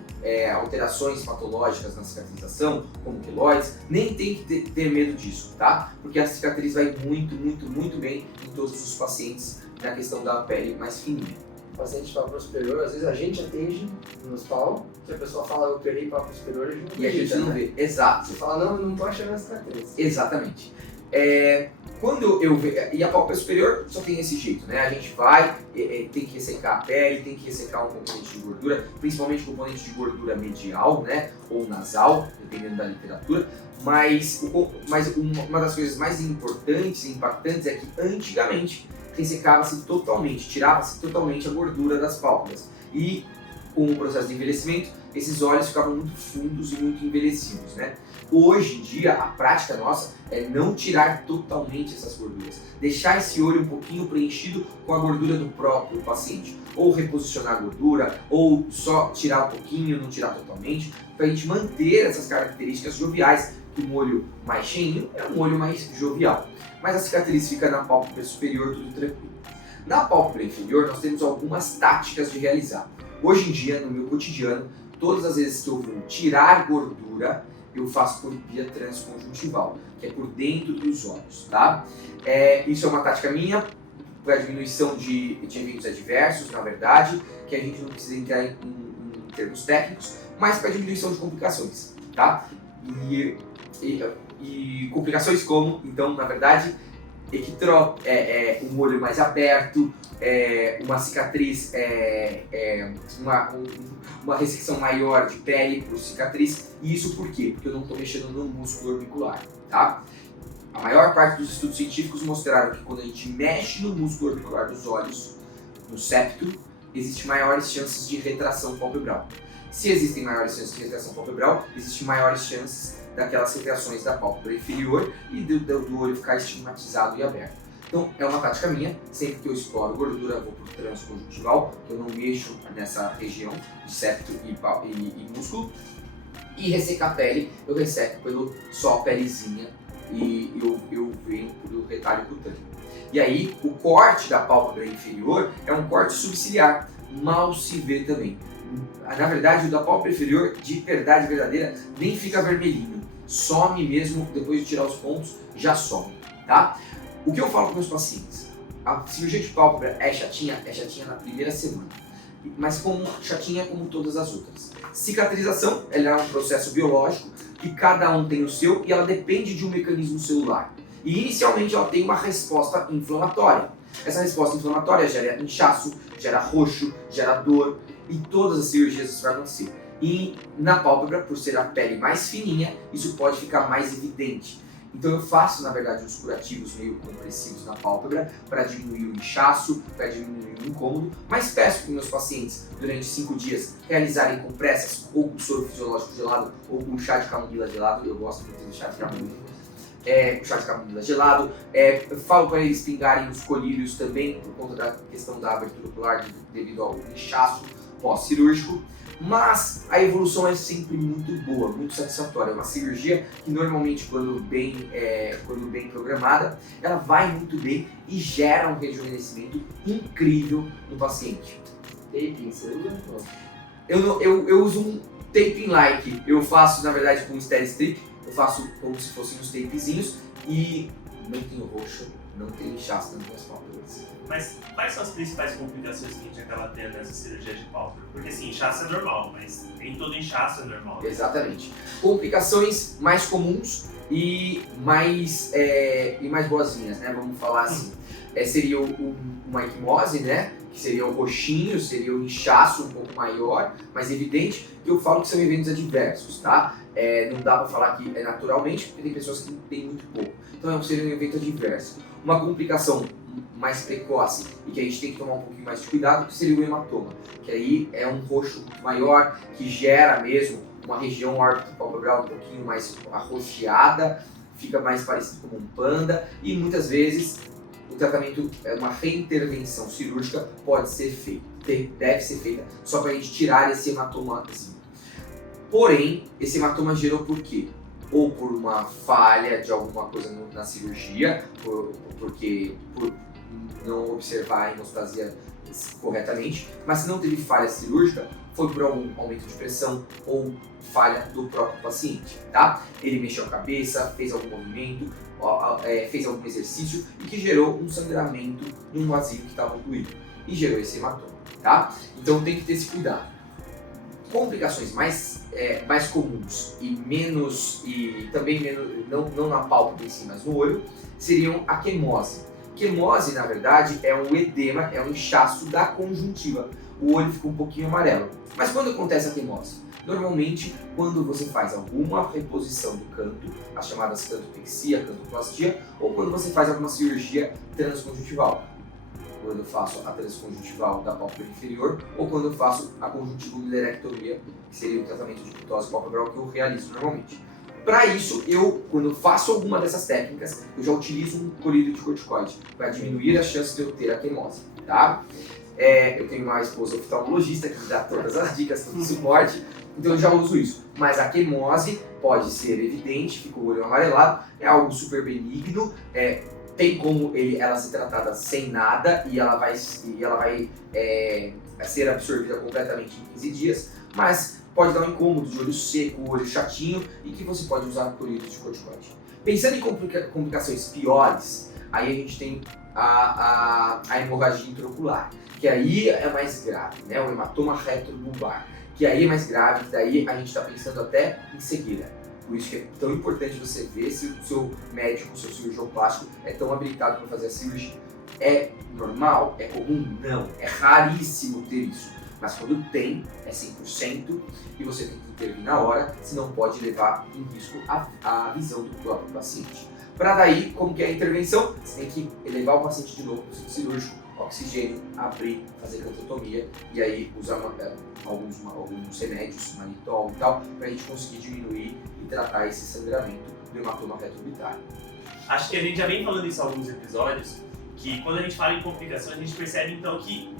alterações patológicas na cicatrização, como queloides, nem tem que ter medo disso, tá? Porque a cicatriz vai muito, muito, muito bem em todos os pacientes na questão da pele mais fininha. O paciente de pálpebra superior, às vezes a gente atende no hospital, que a pessoa fala, eu operei pálpebra superior, a gente não vê. Exato. Você fala, não tô achando essa cicatriz. Exatamente. Quando eu vejo, e a pálpebra superior só tem esse jeito, né? A gente vai, tem que ressecar a pele, tem que ressecar um componente de gordura, principalmente o componente de gordura medial, né? Ou nasal, dependendo da literatura. Mas uma das coisas mais importantes e impactantes é que antigamente ressecava-se totalmente, tirava-se totalmente a gordura das pálpebras. E com o processo de envelhecimento, esses olhos ficavam muito fundos e muito envelhecidos, né? Hoje em dia, a prática nossa é não tirar totalmente essas gorduras, deixar esse olho um pouquinho preenchido com a gordura do próprio paciente, ou reposicionar a gordura, ou só tirar um pouquinho, não tirar totalmente, para a gente manter essas características joviais, que um olho mais cheinho é um olho mais jovial. Mas a cicatriz fica na pálpebra superior, tudo tranquilo. Na pálpebra inferior, nós temos algumas táticas de realizar. Hoje em dia, no meu cotidiano, todas as vezes que eu vou tirar gordura, eu faço por via transconjuntival, que é por dentro dos olhos, tá? Isso é uma tática minha para diminuição de eventos adversos, na verdade, que a gente não precisa entrar em termos técnicos, mas para diminuição de complicações, tá? E complicações como, então, na verdade, um olho mais aberto, uma cicatriz, uma restrição maior de pele por cicatriz. E isso por quê? Porque eu não estou mexendo no músculo orbicular, tá? A maior parte dos estudos científicos mostraram que quando a gente mexe no músculo orbicular dos olhos, no septo, existem maiores chances de retração palpebral. Se existem maiores chances de retração palpebral, existem maiores chances daquelas retrações da pálpebra inferior e do olho ficar estigmatizado e aberto. Então, é uma tática minha, sempre que eu exploro gordura, eu vou para o transconjuntival, eu não mexo nessa região de septo e músculo. E ressecar a pele, eu resseco pelo só a pelezinha e eu venho pelo retalho cutâneo. E aí, o corte da pálpebra inferior é um corte subciliar, mal se vê também. Na verdade, o da pálpebra inferior, de verdade verdadeira, nem fica vermelhinho. Some mesmo, depois de tirar os pontos, já some, tá? O que eu falo para meus pacientes? A cirurgia de pálpebra é chatinha na primeira semana. Mas chatinha como todas as outras. Cicatrização, ela é um processo biológico, que cada um tem o seu e ela depende de um mecanismo celular. E inicialmente ela tem uma resposta inflamatória. Essa resposta inflamatória gera inchaço, gera roxo, gera dor, e todas as cirurgias isso vai acontecer. E na pálpebra, por ser a pele mais fininha, isso pode ficar mais evidente. Então eu faço, na verdade, uns curativos meio compressivos na pálpebra para diminuir o inchaço, para diminuir o incômodo, mas peço para meus pacientes, durante 5 dias, realizarem compressas ou com soro fisiológico gelado ou com chá de camomila gelado. Eu gosto muito de chá de camomila. Chá de camomila gelado. Eu falo para eles pingarem os colírios também, por conta da questão da abertura ocular devido ao inchaço pós-cirúrgico. Mas a evolução é sempre muito boa, muito satisfatória. É uma cirurgia que normalmente, quando bem programada, ela vai muito bem e gera um rejuvenescimento incrível no paciente. Taping, você usa? Eu uso um taping like. Eu faço, na verdade, com steady strip. Eu faço como se fossem uns tapezinhos e não tem roxo, não tem inchaço nas minhas pálpebras. Mas quais são as principais complicações que a gente acaba tendo nessa cirurgia de pálpebra? Porque assim, inchaço é normal, mas nem todo inchaço é normal. Exatamente. Complicações mais comuns e mais boazinhas, né? Vamos falar assim. Seria uma equimose, né? Que seria o roxinho, seria o inchaço um pouco maior, mais evidente, que eu falo que são eventos adversos, tá? Não dá pra falar que é naturalmente, porque tem pessoas que têm muito pouco. Então seria um evento adverso. Uma complicação mais precoce e que a gente tem que tomar um pouquinho mais de cuidado, que seria o hematoma, que aí é um roxo muito maior, que gera mesmo uma região órbito-palpebral um pouquinho mais arroxeada, fica mais parecido com um panda, e muitas vezes o tratamento, uma reintervenção cirúrgica pode ser feita, deve ser feita, só para a gente tirar esse hematoma assim. Porém, esse hematoma gerou por quê? Ou por uma falha de alguma coisa na cirurgia, por não observar a hemostasia corretamente, mas se não teve falha cirúrgica, foi por algum aumento de pressão ou falha do próprio paciente, tá? Ele mexeu a cabeça, fez algum movimento, fez algum exercício e que gerou um sangramento num vazio que estava ocluído e gerou esse hematoma, tá? Então tem que ter esse cuidado. Complicações mais comuns e também menos, não na pálpebra em si, mas no olho, seriam a quemose. Quemose, na verdade, é um edema, é um inchaço da conjuntiva. O olho fica um pouquinho amarelo. Mas quando acontece a quemose? Normalmente, quando você faz alguma reposição do canto, as chamadas cantopexia, cantoplastia, ou quando você faz alguma cirurgia transconjuntival. Quando eu faço a transconjuntival da pálpebra inferior, ou quando eu faço a conjuntivulectomia, que seria o tratamento de ptose palpebral que eu realizo normalmente. Para isso, quando eu faço alguma dessas técnicas, eu já utilizo um colírio de corticoide para diminuir a chance de eu ter a quemose, tá? Eu tenho uma esposa oftalmologista que me dá todas as dicas, todo o suporte, então eu já uso isso. Mas a quemose pode ser evidente, fica o olho amarelado, é algo super benigno, tem como ela ser tratada sem nada e ela vai ser absorvida completamente em 15 dias, mas pode dar um incômodo de olho seco, olho chatinho e que você pode usar colírios de corticoide. Pensando em complicações piores, aí a gente tem a hemorragia intraocular, que aí é mais grave, né? O hematoma retrobulbar, que aí é mais grave, que daí a gente está pensando até em cegueira. Por isso que é tão importante você ver se o seu médico, o seu cirurgião plástico é tão habilitado para fazer a cirurgia. É normal? É comum? Não. É raríssimo ter isso. Mas quando tem, é 100% e você tem que intervir na hora, senão pode levar em risco a visão do próprio paciente. Para daí, como que é a intervenção? Você tem que levar o paciente de novo para o centro cirúrgico, oxigênio, abrir, fazer cantotomia e aí usar alguns remédios, manitol e tal, para a gente conseguir diminuir e tratar esse sangramento do hematoma retroorbitário. Acho que a gente já vem falando isso em alguns episódios, que quando a gente fala em complicações, a gente percebe então que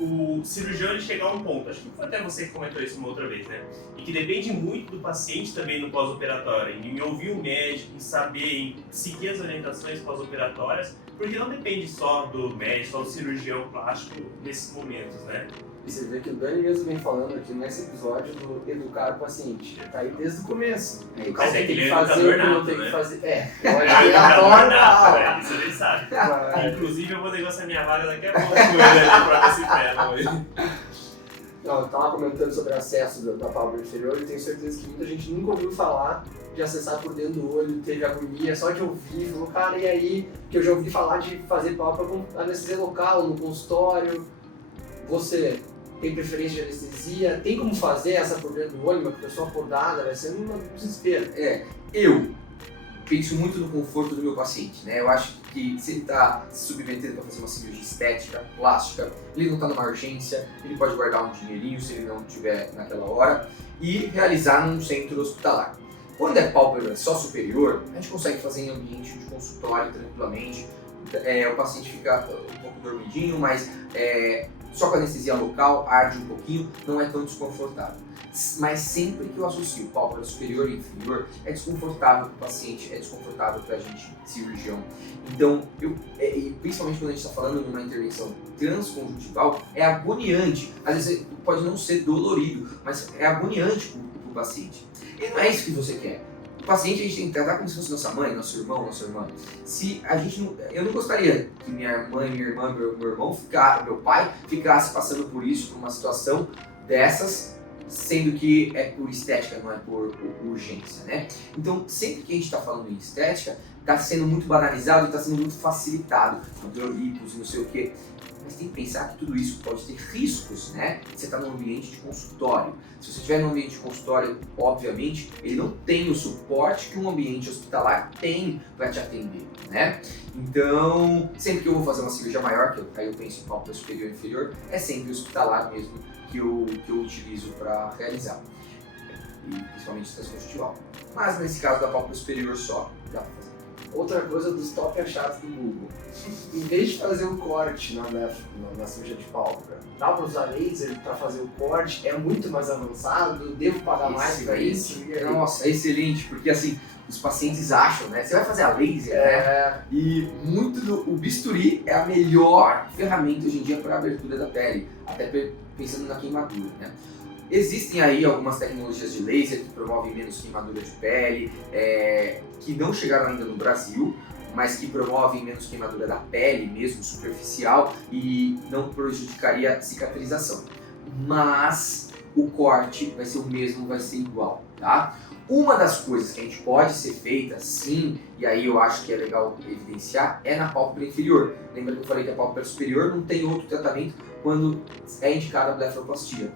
o cirurgião ele chega a um ponto, acho que foi até você que comentou isso uma outra vez, né? E que depende muito do paciente também no pós-operatório, em ouvir o médico, em saber, em seguir as orientações pós-operatórias, porque não depende só do médico, só do cirurgião plástico nesses momentos, né? E você vê que o Dani mesmo vem falando aqui nesse episódio do educar o paciente. Ele tá aí desde o começo. Mas é que ele é fazer o que não tem que fazer. Ele adora a aula. Isso ele sabe. Inclusive eu vou negociar minha vaga daqui a pouco com ele ali pra ver se pega hoje. Não, eu tava comentando sobre acesso da pálpebra inferior e tenho certeza que muita gente nunca ouviu falar de acessar por dentro do olho, teve agonia, só de ouvir, falou, cara, e aí? Que eu já ouvi falar de fazer pálpebra com anestesia local, no consultório. Você tem preferência de anestesia? Tem como fazer essa por dentro do olho, uma pessoa acordada? Vai ser um desespero. Eu penso muito no conforto do meu paciente, né? Eu acho que se ele está se submetendo para fazer uma cirurgia estética, plástica, ele não está numa urgência, ele pode guardar um dinheirinho se ele não tiver naquela hora e realizar num centro hospitalar. Quando é pálpebra só superior, a gente consegue fazer em ambiente de consultório tranquilamente, o paciente fica um pouco dormidinho, mas só com anestesia local, arde um pouquinho, não é tão desconfortável. Mas sempre que eu associo pálpebra superior e inferior, é desconfortável para o paciente, é desconfortável para a gente, cirurgião. Então, principalmente quando a gente está falando de uma intervenção transconjuntival, é agoniante. Às vezes pode não ser dolorido, mas é agoniante para o paciente. E não é isso que você quer. O paciente a gente tem que tratar como se fosse nossa mãe, nosso irmão, nossa irmã. Eu não gostaria que minha mãe, minha irmã, meu irmão, meu pai ficasse passando por isso, por uma situação dessas, sendo que é por estética, não é por urgência, né? Então, sempre que a gente está falando em estética, está sendo muito banalizado e está sendo muito facilitado, hidrolipos e não sei o quê. Mas tem que pensar que tudo isso pode ter riscos, né? Você está num ambiente de consultório. Se você estiver num ambiente de consultório, obviamente, ele não tem o suporte que um ambiente hospitalar tem para te atender, né? Então, sempre que eu vou fazer uma cirurgia maior, aí eu penso em pálpebra superior e inferior, é sempre hospitalar mesmo que eu utilizo para realizar. E principalmente transconjuntival. Mas nesse caso da pálpebra superior só, dá para fazer. Outra coisa dos top achados do Google. Em vez de fazer o corte na cirurgia de pálpebra, dá para usar laser para fazer o corte? É muito mais avançado? Devo pagar mais para isso? Nossa, é excelente, porque assim, os pacientes acham, né? Você vai fazer a laser, né? E o bisturi é a melhor ferramenta hoje em dia para a abertura da pele, até pensando na queimadura, né? Existem aí algumas tecnologias de laser que promovem menos queimadura de pele, que não chegaram ainda no Brasil, mas que promovem menos queimadura da pele mesmo, superficial, e não prejudicaria a cicatrização. Mas o corte vai ser o mesmo, vai ser igual, tá? Uma das coisas que a gente pode ser feita, sim, e aí eu acho que é legal evidenciar, é na pálpebra inferior. Lembra que eu falei que a pálpebra superior não tem outro tratamento quando é indicada a blefaroplastia.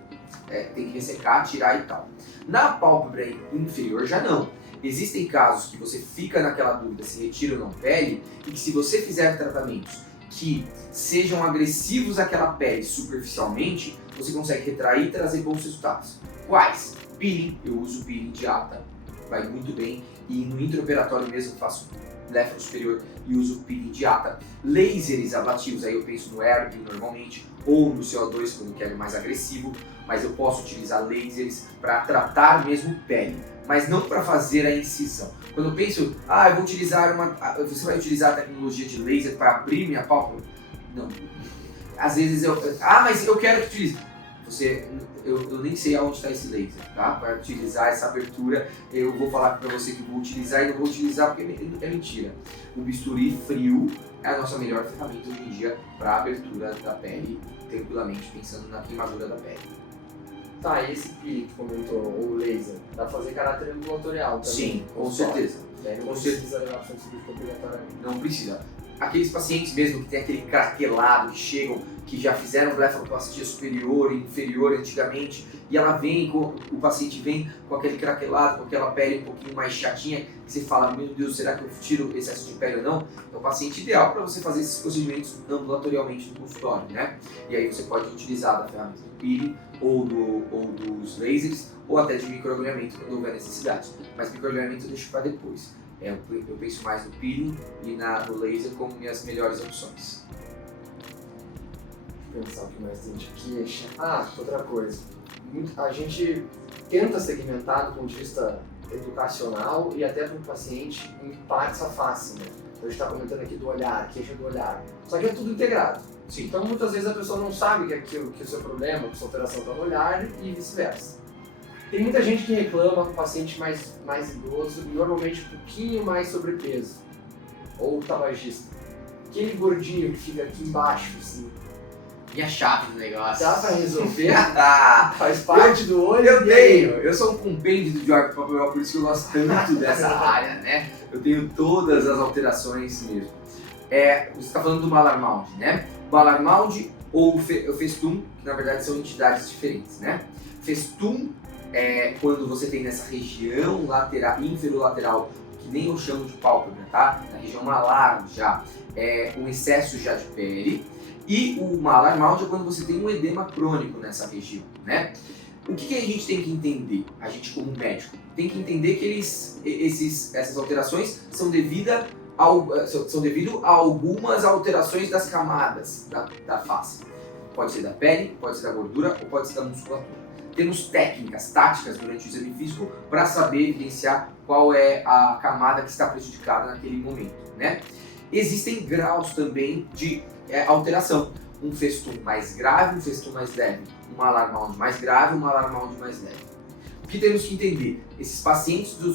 Tem que ressecar, tirar e tal. Na pálpebra inferior já não. Existem casos que você fica naquela dúvida se retira ou não pele, e que se você fizer tratamentos que sejam agressivos àquela pele superficialmente, você consegue retrair e trazer bons resultados. Quais? Peeling, eu uso peeling de ata, vai muito bem, e no intraoperatório mesmo faço blefaro superior e uso peeling de ata. Lasers ablativos, aí eu penso no Erbium normalmente, ou no CO2 quando eu quero mais agressivo, mas eu posso utilizar lasers para tratar mesmo pele, mas não para fazer a incisão. Quando eu penso, eu vou utilizar você vai utilizar a tecnologia de laser para abrir minha pálpebra? Não. Às vezes mas eu quero que utilize. eu nem sei aonde está esse laser, tá? Para utilizar essa abertura, eu vou falar para você que vou utilizar e não vou utilizar porque é mentira. O bisturi frio é a nossa melhor ferramenta hoje em dia para abertura da pele, tranquilamente, pensando na queimadura da pele. Tá, e esse peeling que comentou, o laser, dá pra fazer caráter ambulatorial também? Sim, com certeza. Não precisa levar para o centro cirúrgico obrigatoriamente. Não precisa. Aqueles pacientes mesmo que tem aquele craquelado, que chegam, que já fizeram blefaroplastia superior e inferior antigamente, e o paciente vem com aquele craquelado, com aquela pele um pouquinho mais chatinha, que você fala, meu Deus, será que eu tiro excesso de pele ou não? É o paciente ideal para você fazer esses procedimentos ambulatorialmente no consultório, né? E aí você pode utilizar da ferramenta do peeling, ou dos lasers, ou até de microagulhamento quando houver necessidade. Mas microagulhamento eu deixo para depois. Eu penso mais no peeling e no laser como minhas melhores opções. Deixa eu pensar o que mais tem de queixa. Outra coisa. A gente tenta segmentar do ponto de vista educacional e até para o paciente em partes da face, né? Então a gente está comentando aqui do olhar, queixa do olhar. Só que é tudo integrado. Sim. Então muitas vezes a pessoa não sabe que o seu problema, que a sua alteração está no olhar e vice-versa. Tem muita gente que reclama com o paciente mais idoso, normalmente um pouquinho mais sobrepeso, ou tabagista. Aquele gordinho que fica aqui embaixo, assim. Minha chave do negócio. Dá pra resolver? Faz parte do olho. Eu sou um compêndio de órgão papel, por isso que eu gosto tanto dessa área, né? Eu tenho todas as alterações mesmo. Você está falando do Malar Mound, né? O Malar Mound ou o Festum, que na verdade são entidades diferentes, né? Festum é quando você tem nessa região lateral, inferolateral, que nem eu chamo de pálpebra, tá? Na região malar já, um excesso já de pele. E o Malar Mound é quando você tem um edema crônico nessa região, né? O que a gente tem que entender, a gente como médico? Tem que entender que essas alterações são devido a algumas alterações das camadas da face. Pode ser da pele, pode ser da gordura ou pode ser da musculatura. Temos técnicas, táticas durante o exame físico para saber evidenciar qual é a camada que está prejudicada naquele momento, né? Existem graus também de alteração. Um Festum mais grave, um Festum mais leve. Um Malar Mound mais grave, um Malar Mound mais leve. O que temos que entender? Esses pacientes do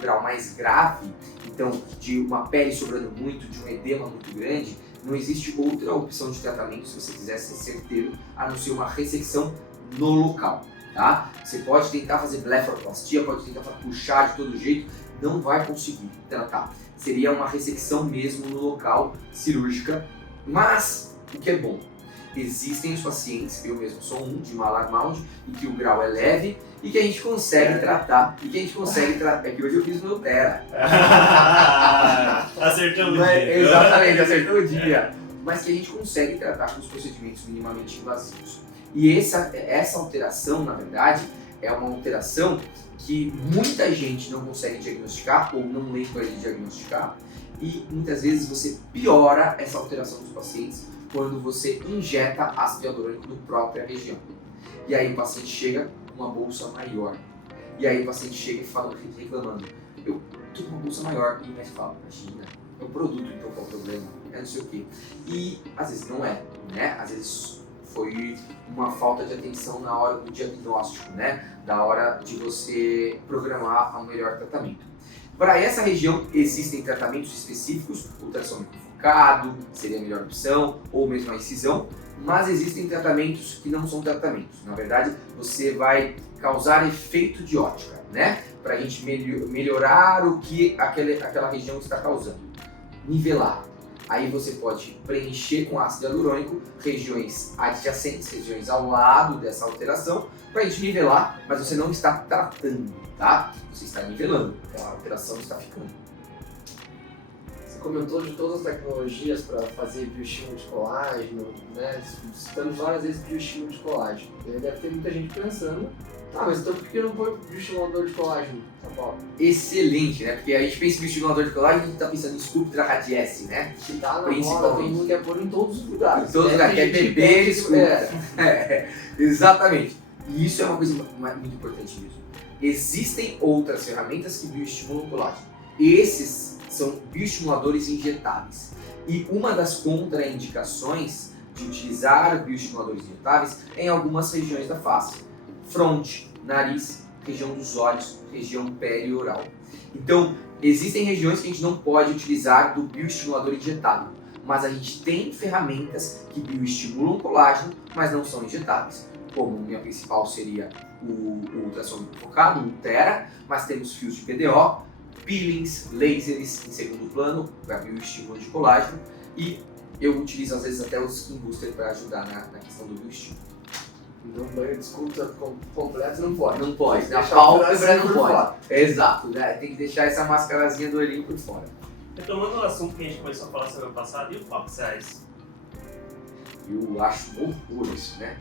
grau mais grave, então de uma pele sobrando muito, de um edema muito grande, não existe outra opção de tratamento, se você quiser ser certeiro, a não ser uma ressecção no local, tá? Você pode tentar fazer blefaroplastia, pode tentar puxar de todo jeito, não vai conseguir tratar. Seria uma ressecção mesmo no local, cirúrgica, mas o que é bom? Existem os pacientes, eu mesmo sou um de Malar Mound, e que o grau é leve e que a gente consegue tratar, é que hoje eu fiz meu Tera. Acertou o dia. Exatamente, acertou o dia. Mas que a gente consegue tratar com os procedimentos minimamente invasivos. E essa alteração, na verdade, é uma alteração que muita gente não consegue diagnosticar ou não lembra de diagnosticar, e muitas vezes você piora essa alteração dos pacientes quando você injeta ácido hialurônico na própria região. E aí o paciente chega com uma bolsa maior. E aí o paciente chega e fala, reclamando, eu tô com uma bolsa maior. E o médico fala, imagina, é um produto, então qual é o problema? Não sei o quê. E às vezes não é, né? Às vezes foi uma falta de atenção na hora do diagnóstico, né? Da hora de você programar um melhor tratamento. Para essa região existem tratamentos específicos, ultrassom focado seria a melhor opção, ou mesmo a incisão, mas existem tratamentos que não são tratamentos. Na verdade, você vai causar efeito de ótica, né? Para a gente melhorar o que aquela região está causando. Nivelar. Aí você pode preencher com ácido hialurônico regiões adjacentes, regiões ao lado dessa alteração, para a gente nivelar, mas você não está tratando, tá? Você está nivelando, a alteração está ficando. Você comentou de todas as tecnologias para fazer bioestímulo de colágeno, né? Citamos várias vezes bioestímulo de colágeno. E aí deve ter muita gente pensando, mas então por que eu não põe bioestimulador de colágeno, São Paulo? Excelente, né? Porque a gente pensa em bioestimulador de colágeno e a gente está pensando em Sculptra Radiesse, né? Que tá na moda, todo mundo quer pôr em todos os lugares. Em todos os lugares, quer beber Sculptra. Exatamente. E isso é uma coisa muito importante mesmo. Existem outras ferramentas que bioestimulam o colágeno. Esses são bioestimuladores injetáveis. E uma das contraindicações de utilizar bioestimuladores injetáveis em algumas regiões da face. Fronte, nariz, região dos olhos, região perioral. Então, existem regiões que a gente não pode utilizar do bioestimulador injetável, mas a gente tem ferramentas que bioestimulam o colágeno, mas não são injetáveis. Como a minha principal seria o ultrassônico focado, o TERA, mas temos fios de PDO, peelings, lasers em segundo plano para bioestímulo de colágeno, e eu utilizo às vezes até o skin booster para ajudar na questão do bioestímulo. Então, banho de escultura completo não pode. Não pode, Deixa na pálpebra por não pode. fora. Exato, né? Tem que deixar essa mascarazinha do olhinho por fora. Retomando o assunto que a gente começou a falar semana passada, e o Fox Eyes? Eu acho um horror isso, né?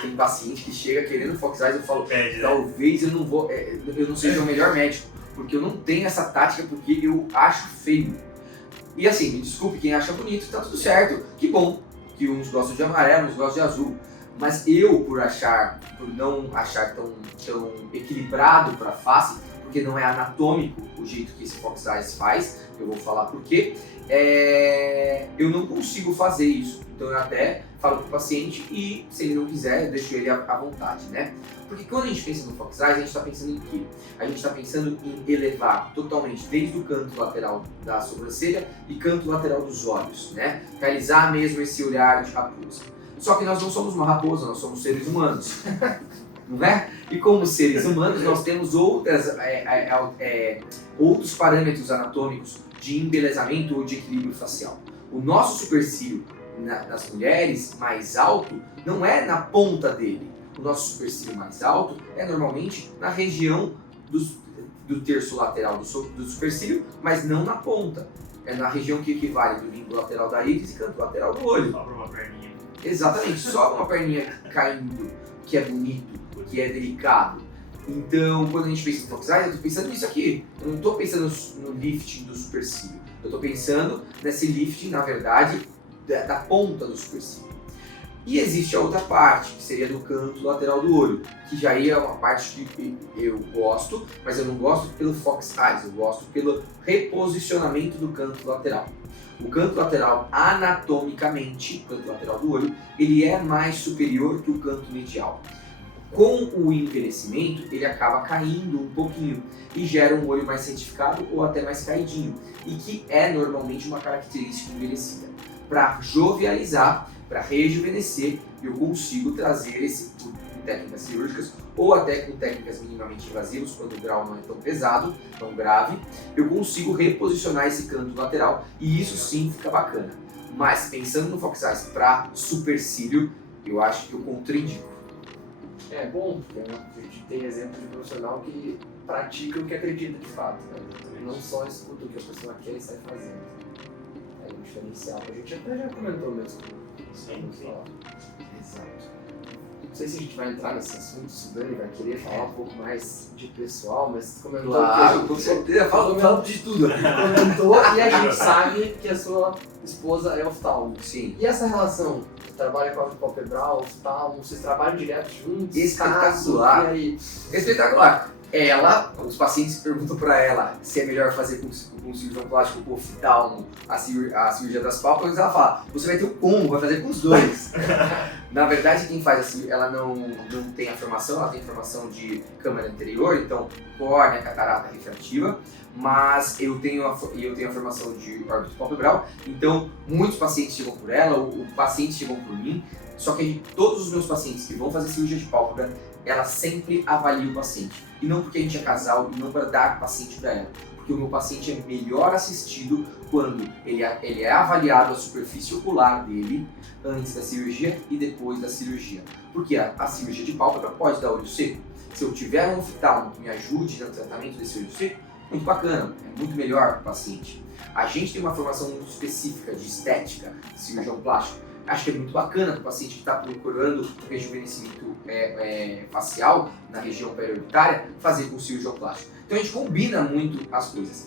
Tem paciente que chega querendo Fox Eyes, eu falo, Pede, né? talvez eu não seja o melhor médico, porque eu não tenho essa tática, porque eu acho feio. E assim, me desculpe, quem acha bonito, tá tudo certo. Que bom que uns gostam de amarelo, uns gostam de azul. Mas eu, por não achar tão equilibrado para a face, porque não é anatômico o jeito que esse Fox Eyes faz, eu vou falar por quê, eu não consigo fazer isso. Então eu até falo pro paciente e, se ele não quiser, eu deixo ele à vontade, né? Porque quando a gente pensa no Fox Eyes, a gente está pensando em quê? A gente está pensando em elevar totalmente desde o canto lateral da sobrancelha e canto lateral dos olhos, né? Realizar mesmo esse olhar de raposa. Só que nós não somos uma raposa, nós somos seres humanos, não é? E como seres humanos, nós temos outros parâmetros anatômicos de embelezamento ou de equilíbrio facial. O nosso supercílio nas mulheres mais alto não é na ponta dele. O nosso supercílio mais alto é normalmente na região do terço lateral do supercílio, mas não na ponta. É na região que equivale do limbo lateral da íris e canto lateral do olho. Só por uma perninha. Exatamente, só uma perninha caindo, que é bonito, que é delicado. Então, quando a gente pensa em Fox Eyes, eu estou pensando nisso aqui. Eu não estou pensando no lifting do supercílio. Eu estou pensando nesse lifting, na verdade, da ponta do supercílio. E existe a outra parte, que seria do canto lateral do olho, que já é uma parte que eu gosto, mas eu não gosto pelo Fox Eyes, eu gosto pelo reposicionamento do canto lateral. O canto lateral, anatomicamente, o canto lateral do olho, ele é mais superior que o canto medial. Com o envelhecimento, ele acaba caindo um pouquinho e gera um olho mais retificado ou até mais caidinho, e que é normalmente uma característica envelhecida. Para jovializar, para rejuvenescer, eu consigo trazer esse com técnicas cirúrgicas ou até com técnicas minimamente invasivas, quando o grau não é tão pesado, tão grave, eu consigo reposicionar esse canto lateral e isso sim fica bacana. Mas pensando no Fox Eyes para supercílio, eu acho que eu contraindico. É bom, porque a gente tem exemplo de profissional que pratica o que acredita de fato, né? Não só escuta o que a pessoa quer e sai fazendo. É um diferencial. A gente até já comentou mesmo. Sim. Exato. Não sei se a gente vai entrar nesse assunto, se o Dani vai querer falar um pouco mais de pessoal, mas comentou Claro, com certeza, falo de tudo. Comentou e a gente sabe que a sua esposa é oftalmo. Sim. E essa relação? Você trabalha com a palpebral, oftalmo, vocês trabalham direto juntos? Espetacular. E aí? Espetacular. Os pacientes perguntam para ela se é melhor fazer com cirurgião plástico ou oftalmo a cirurgia das pálpebras, ela fala, você vai ter o combo, vai fazer com os dois. Na verdade, quem faz a cirurgia, ela não tem a formação, ela tem formação de câmara anterior, então córnea, catarata refrativa, mas eu tenho a formação de órbita palpebral, então muitos pacientes chegam por ela, ou pacientes chegam por mim, só que todos os meus pacientes que vão fazer cirurgia de pálpebra, ela sempre avalia o paciente. E não porque a gente é casal, e não para dar paciente para ela. Porque o meu paciente é melhor assistido quando ele é avaliado a superfície ocular dele antes da cirurgia e depois da cirurgia. Porque a cirurgia de pálpebra pode dar olho seco. Se eu tiver um oftalmo que me ajude no tratamento desse olho seco, muito bacana, é muito melhor para o paciente. A gente tem uma formação muito específica de estética, de cirurgião plástico. Acho que é muito bacana para o paciente que está procurando rejuvenescimento facial na região periorbitária fazer com cirurgião plástico. Então a gente combina muito as coisas.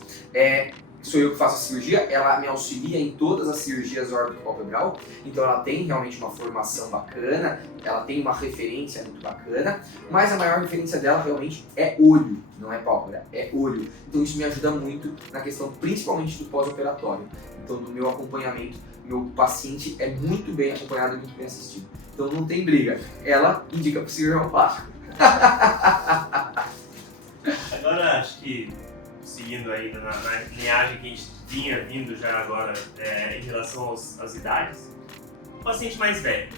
Sou eu que faço a cirurgia, ela me auxilia em todas as cirurgias órbito-palpebral, então ela tem realmente uma formação bacana, ela tem uma referência muito bacana, mas a maior referência dela realmente é olho, não é pálpebra, é olho. Então isso me ajuda muito na questão principalmente do pós-operatório, então do meu acompanhamento meu paciente é muito bem acompanhado e muito bem assistido. Então não tem briga. Ela indica para o cirurgião plástico. Agora, acho que seguindo ainda na linhagem que a gente vinha vindo já agora em relação às idades, o paciente mais velho.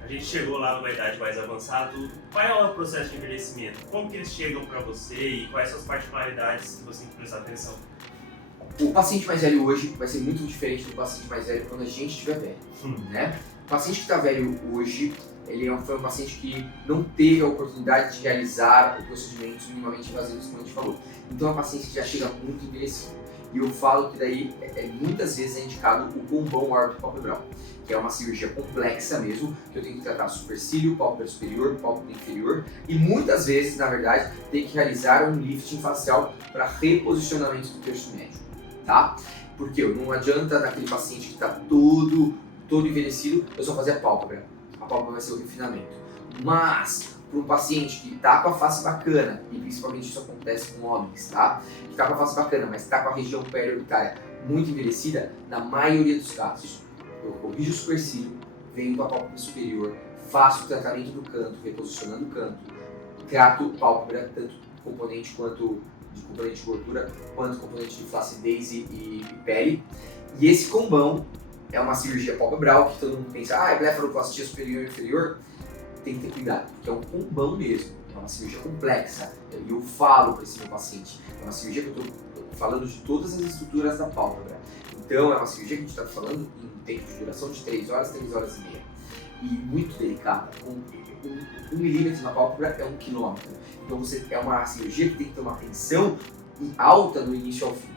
A gente chegou lá numa idade mais avançada. Qual é o processo de envelhecimento? Como que eles chegam para você e quais são as particularidades que você tem que prestar atenção? O paciente mais velho hoje vai ser muito diferente do paciente mais velho quando a gente estiver velho, né? O paciente que está velho hoje, foi um paciente que não teve a oportunidade de realizar procedimentos minimamente invasivos, como a gente falou. Então é um paciente que já chega muito envelhecido. E eu falo que daí muitas vezes é indicado o combão órbito-palpebral, que é uma cirurgia complexa mesmo, que eu tenho que tratar supercílio, pálpebra superior, pálpebra inferior, e muitas vezes, na verdade, tem que realizar um lifting facial para reposicionamento do terço médio, tá? Porque não adianta naquele paciente que está todo envelhecido, eu só fazer a pálpebra vai ser o refinamento. Mas, para um paciente que está com a face bacana, e principalmente isso acontece com homens, tá? Que está com a face bacana, mas está com a região periorbitária muito envelhecida, na maioria dos casos, eu corrijo o supercílio, venho para a pálpebra superior, faço o tratamento do canto, reposicionando o canto, trato pálpebra, tanto componente de gordura, quanto componente de flacidez e pele. E esse combão é uma cirurgia palpebral, que todo mundo pensa, é blefaroplastia superior e inferior. Tem que ter cuidado, porque é um combão mesmo, é uma cirurgia complexa. E eu falo para esse meu paciente, é uma cirurgia que eu estou falando de todas as estruturas da pálpebra. Então é uma cirurgia que a gente está falando em tempo de duração de 3 horas, 3 horas e meia. E muito delicada. 1 milímetro na pálpebra é 1 quilômetro. Então é uma cirurgia que tem que ter uma tensão alta do início ao fim.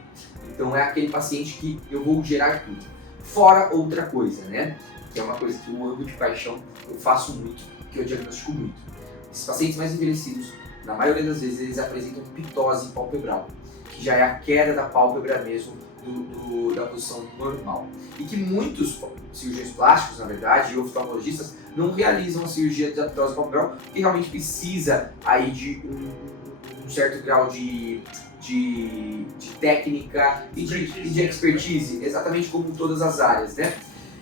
Então é aquele paciente que eu vou gerar tudo. Fora outra coisa, né? Que é uma coisa que eu amo de paixão, eu faço muito, que eu diagnostico muito. Esses pacientes mais envelhecidos, na maioria das vezes, eles apresentam pitose palpebral, que já é a queda da pálpebra mesmo da posição normal. E que muitos cirurgiões plásticos, na verdade, e oftalmologistas, não realizam a cirurgia da pitose palpebral, porque realmente precisa aí de um certo grau de técnica e de expertise, exatamente como em todas as áreas, né?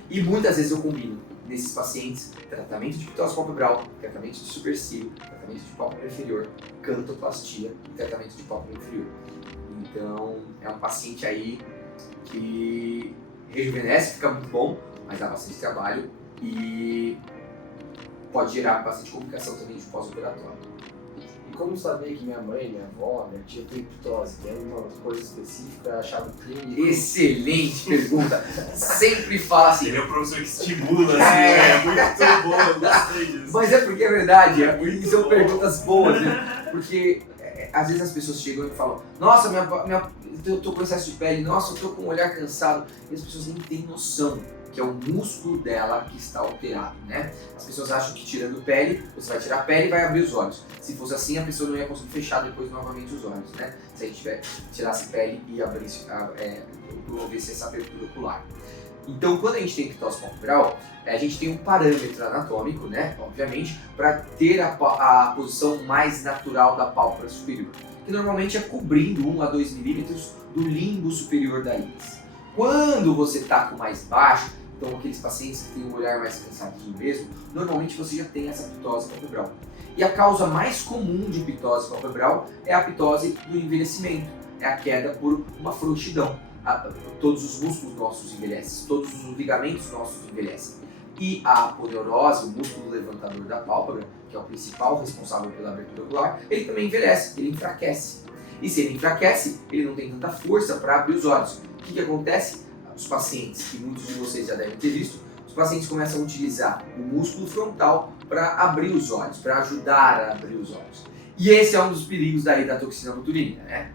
E muitas vezes eu combino nesses pacientes tratamento de pitose palpebral, tratamento de supercílio, tratamento de pálpebra inferior, cantoplastia e tratamento de pálpebra inferior. Então é um paciente aí que rejuvenesce, fica muito bom, mas dá bastante trabalho e pode gerar bastante complicação também de pós-operatório. E como saber que minha mãe, minha avó, minha tia tem pitose? Tem alguma coisa específica, achado clínico? Excelente pergunta! Sempre fala assim. Ele é um professor que estimula, assim, é muito bom, eu gostei disso. Mas é porque é verdade, e são perguntas boas, né? Porque às vezes as pessoas chegam e falam, nossa, eu tô com excesso de pele, nossa, eu tô com o olhar cansado. E as pessoas nem têm noção que é o músculo dela que está alterado, né? As pessoas acham que tirando pele, você vai tirar a pele e vai abrir os olhos. Se fosse assim, a pessoa não ia conseguir fechar depois novamente os olhos, né? Se a gente tirasse pele e abrisse, promovesse essa abertura ocular. Então, quando a gente tem pitose palpebral, a gente tem um parâmetro anatômico, né? Obviamente, para ter a posição mais natural da pálpebra superior, que normalmente é cobrindo 1 a 2 milímetros do limbo superior da íris. Quando você está com mais baixo, então aqueles pacientes que têm um olhar mais cansadinho mesmo, normalmente você já tem essa pitose palpebral. E a causa mais comum de pitose palpebral é a pitose do envelhecimento, é a queda por uma frouxidão. Todos os músculos nossos envelhecem, todos os ligamentos nossos envelhecem. E a aponeurose, o músculo levantador da pálpebra, que é o principal responsável pela abertura ocular, ele também envelhece, ele enfraquece. E se ele enfraquece, ele não tem tanta força para abrir os olhos. O que acontece? Os pacientes, que muitos de vocês já devem ter visto, os pacientes começam a utilizar o músculo frontal para abrir os olhos, para ajudar a abrir os olhos. E esse é um dos perigos daí da toxina botulínica, né?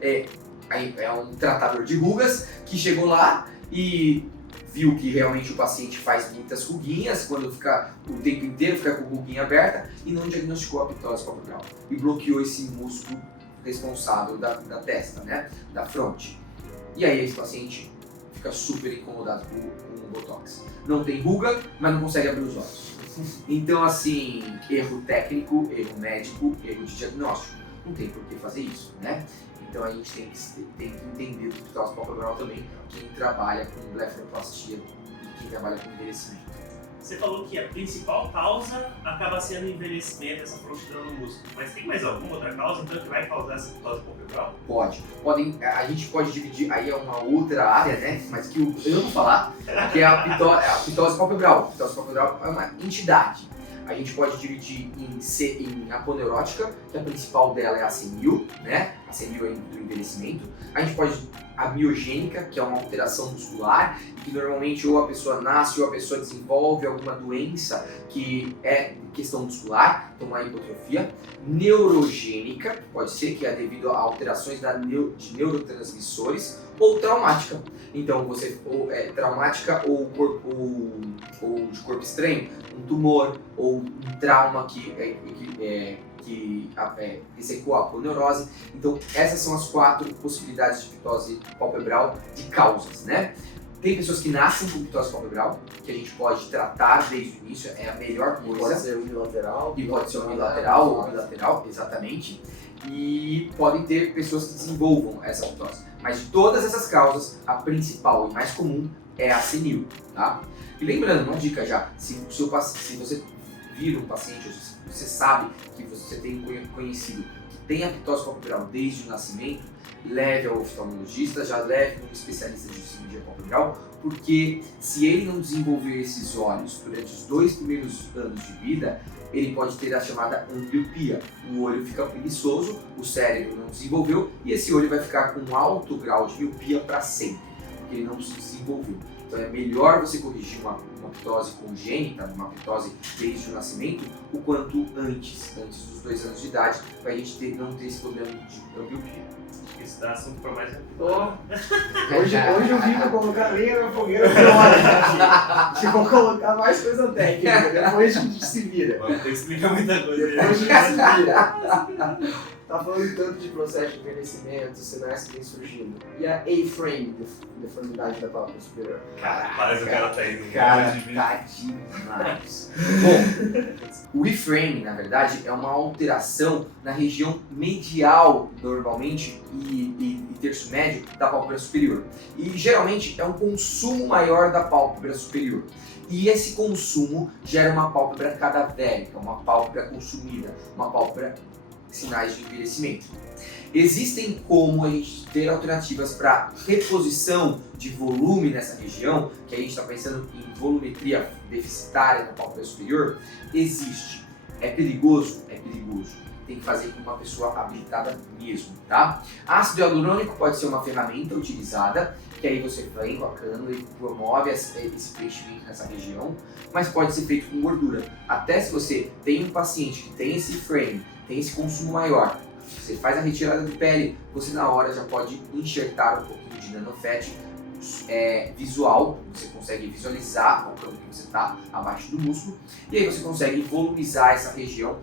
É um tratador de rugas que chegou lá e viu que realmente o paciente faz muitas ruguinhas, quando fica o tempo inteiro fica com a ruguinha aberta, e não diagnosticou a pitose palpebral e bloqueou esse músculo responsável da testa, né? Da fronte. E aí esse paciente fica super incomodado com o botox. Não tem ruga, mas não consegue abrir os olhos. Então, assim, erro técnico, erro médico, erro de diagnóstico. Não tem por que fazer isso, né? Então a gente tem que entender do pitose palpebral também, quem trabalha com blefaroplastia e quem trabalha com envelhecimento. Você falou que a principal causa acaba sendo o envelhecimento, essa frouxidão no músculo. Mas tem mais alguma outra causa então que vai causar essa pitose palpebral? A gente pode dividir, aí é uma outra área, né? Mas que eu não vou falar, que é a pitose palpebral. A pitose palpebral é uma entidade. A gente pode dividir em aponeurótica, que a principal dela é a senil, né? A senil é do envelhecimento. A gente pode a miogênica, que é uma alteração muscular, que normalmente ou a pessoa nasce ou a pessoa desenvolve alguma doença que é questão muscular, então uma hipotrofia. Neurogênica, que pode ser que é devido a alterações de neurotransmissores, ou traumática. Então você ou é traumática ou de corpo estranho, um tumor ou um trauma que ressecou a aponeurose. Então essas são as 4 possibilidades de pitose palpebral de causas, né? Tem pessoas que nascem com pitose palpebral, que a gente pode tratar desde o início, é a melhor coisa. Pode ser unilateral. E pode ser unilateral ou bilateral, exatamente. E podem ter pessoas que desenvolvam essa pitose. Mas de todas essas causas, a principal e mais comum é a senil, tá? E lembrando, uma dica já, se você vira um paciente, ou se você sabe que você tem conhecido que tem a pitose palpebral desde o nascimento, leve ao oftalmologista, já leve um especialista de cirurgia palpebral, porque se ele não desenvolver esses olhos durante os 2 primeiros anos de vida, ele pode ter a chamada ambliopia. O olho fica preguiçoso, o cérebro não desenvolveu e esse olho vai ficar com um alto grau de miopia para sempre, porque ele não se desenvolveu. Então é melhor você corrigir uma pitose congênita, uma pitose desde o nascimento, o quanto antes dos 2 anos de idade, para a gente não ter esse problema de ambliopia. Isso dá assunto para mais Hoje eu vim pra colocar lenha na fogueira teórica. Que vou colocar mais coisa técnica, depois a gente se vira. Vamos ter que explicar muita coisa. Depois a gente se vira. Tá falando tanto de processo de envelhecimento, sinais que vem surgindo. E a A-frame, deformidade da pálpebra superior? Parece que o cara tá indo. Cara, tá demais. Bom, o E-frame, na verdade, é uma alteração na região medial, normalmente, e terço médio da pálpebra superior. E geralmente é um consumo maior da pálpebra superior. E esse consumo gera uma pálpebra cadavérica, uma pálpebra consumida, uma pálpebra sinais de envelhecimento. Existem como a gente ter alternativas para reposição de volume nessa região, que a gente está pensando em volumetria deficitária na pálpebra superior. Existe. É perigoso? É perigoso. Tem que fazer com uma pessoa habilitada mesmo, tá? Ácido hialurônico pode ser uma ferramenta utilizada, que aí você vem com a cânula e promove esse preenchimento nessa região, mas pode ser feito com gordura. Até se você tem um paciente que tem esse frame, tem esse consumo maior, você faz a retirada de pele, você na hora já pode enxertar um pouquinho de nanofet visual, você consegue visualizar o campo que você está abaixo do músculo, e aí você consegue volumizar essa região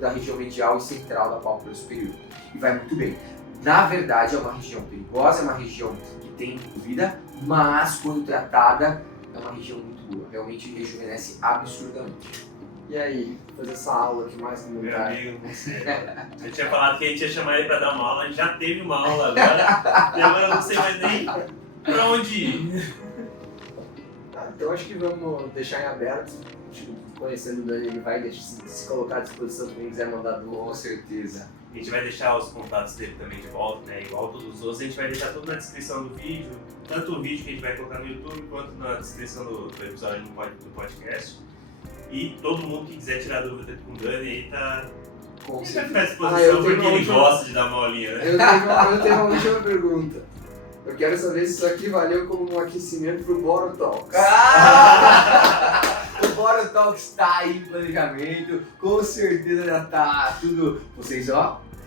da região medial e central da pálpebra superior. E vai muito bem. Na verdade é uma região perigosa, é uma região que tem dúvida, mas quando tratada é uma região muito boa, realmente rejuvenesce absurdamente. E aí, fazer essa aula aqui mais Meu comentar. amigo, eu tinha falado que a gente ia chamar ele pra dar uma aula, a gente já teve uma aula agora, e agora eu não sei mais nem pra onde ir. Então acho que vamos deixar em aberto. Conhecendo o Dani, ele vai se colocar à disposição para quem quiser mandar dúvida. Com certeza. A gente vai deixar os contatos dele também de volta, né? Igual todos os outros, a gente vai deixar tudo na descrição do vídeo, tanto o vídeo que a gente vai colocar no YouTube, quanto na descrição do episódio do podcast. E todo mundo que quiser tirar dúvida com o Dani aí tá... Com Ele vai certeza. ficar à disposição porque ele última- gosta de dar uma aulinha, né? Eu tenho uma última pergunta. Eu quero saber se isso aqui valeu como um aquecimento pro Borotalks. O Borotalks está aí em planejamento, com certeza já tá tudo. Vocês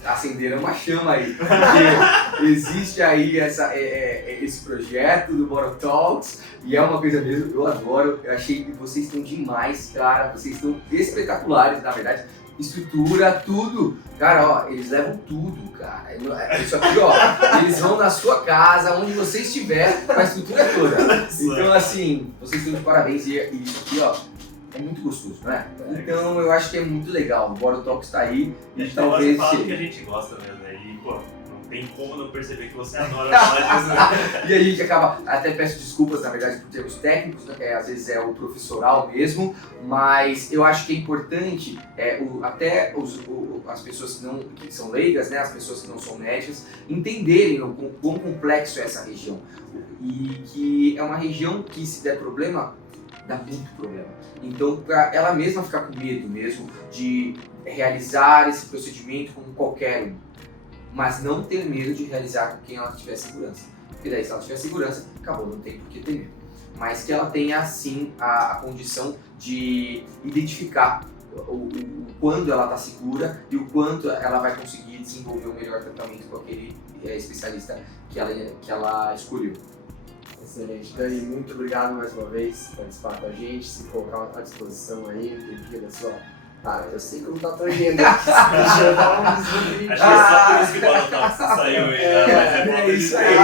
acenderam uma chama aí, porque existe aí esse projeto do Borotalks e é uma coisa mesmo, eu adoro, eu achei que vocês estão demais, cara, vocês estão espetaculares, na verdade. Estrutura, tudo. Cara, eles levam tudo, cara. Isso aqui, eles vão na sua casa, onde você estiver, com a estrutura toda. Então, assim, vocês estão de parabéns. E isso aqui, é muito gostoso, não é? Então, eu acho que é muito legal. O Borotalks está aí E a e gente talvez gosta de falar do que a chegue. gente gosta mesmo, né? E, pô, tem como não perceber que você adora falar disso, né? E a gente acaba, até peço desculpas, na verdade, por termos técnicos, né? Às vezes é o professoral mesmo, mas eu acho que é importante, as pessoas que são leigas, né? As pessoas que não são médicas, entenderem o quão complexo é essa região. E que é uma região que, se der problema, dá muito problema. Então, para ela mesma ficar com medo mesmo de realizar esse procedimento com qualquer um, mas não ter medo de realizar com quem ela tiver segurança. Porque daí, se ela tiver segurança, acabou, não tem por que ter medo. Mas que ela tenha, sim, a condição de identificar quando ela está segura e o quanto ela vai conseguir desenvolver o melhor tratamento com aquele especialista que ela escolheu. Excelente. Dani, muito obrigado mais uma vez por participar com a gente, se colocar à disposição aí, um tempinho da sua... Cara, eu sei como tá a tua agenda. Deixa eu dar um vislumbre. Acho que é só por isso que o Bonotox saiu aí, né? Mas é isso aí.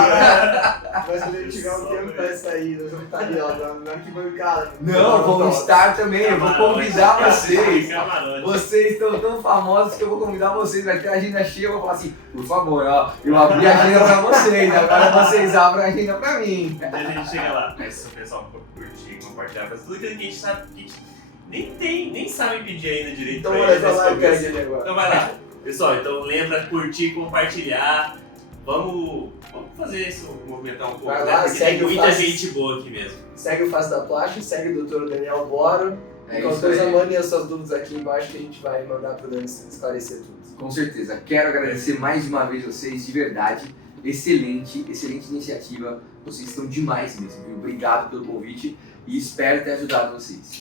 Mas quando ele tiver um tempo pra sair, nós vamos estar ali, ó, na arquibancada. Não, vamos estar também, eu vou convidar vocês. Camarote. Vocês estão tão famosos que eu vou convidar vocês, vai ter a agenda cheia, eu vou falar assim, por favor, ó, eu abri a agenda pra vocês, agora vocês abrem a agenda pra mim. A gente chega lá, mas se o pessoal curtir, compartilhar, fazer tudo aquilo que a gente sabe que a gente nem sabe pedir ainda direito Então, pra vai eles nesse falar começo. ele agora. Então vai lá. Pessoal, então lembra, curtir, compartilhar. Vamos fazer isso, movimentar um pouco, Vai né? lá, Porque segue tem o muita Face. gente boa aqui mesmo. Segue o Face da Plástica, segue o Dr. Daniel Boro. É Com isso certeza, aí. mandem as suas dúvidas aqui embaixo que a gente vai mandar pro Dani esclarecer tudo. Com certeza. Quero agradecer mais uma vez vocês, de verdade. Excelente iniciativa. Vocês estão demais mesmo, viu? Obrigado pelo convite e espero ter ajudado vocês.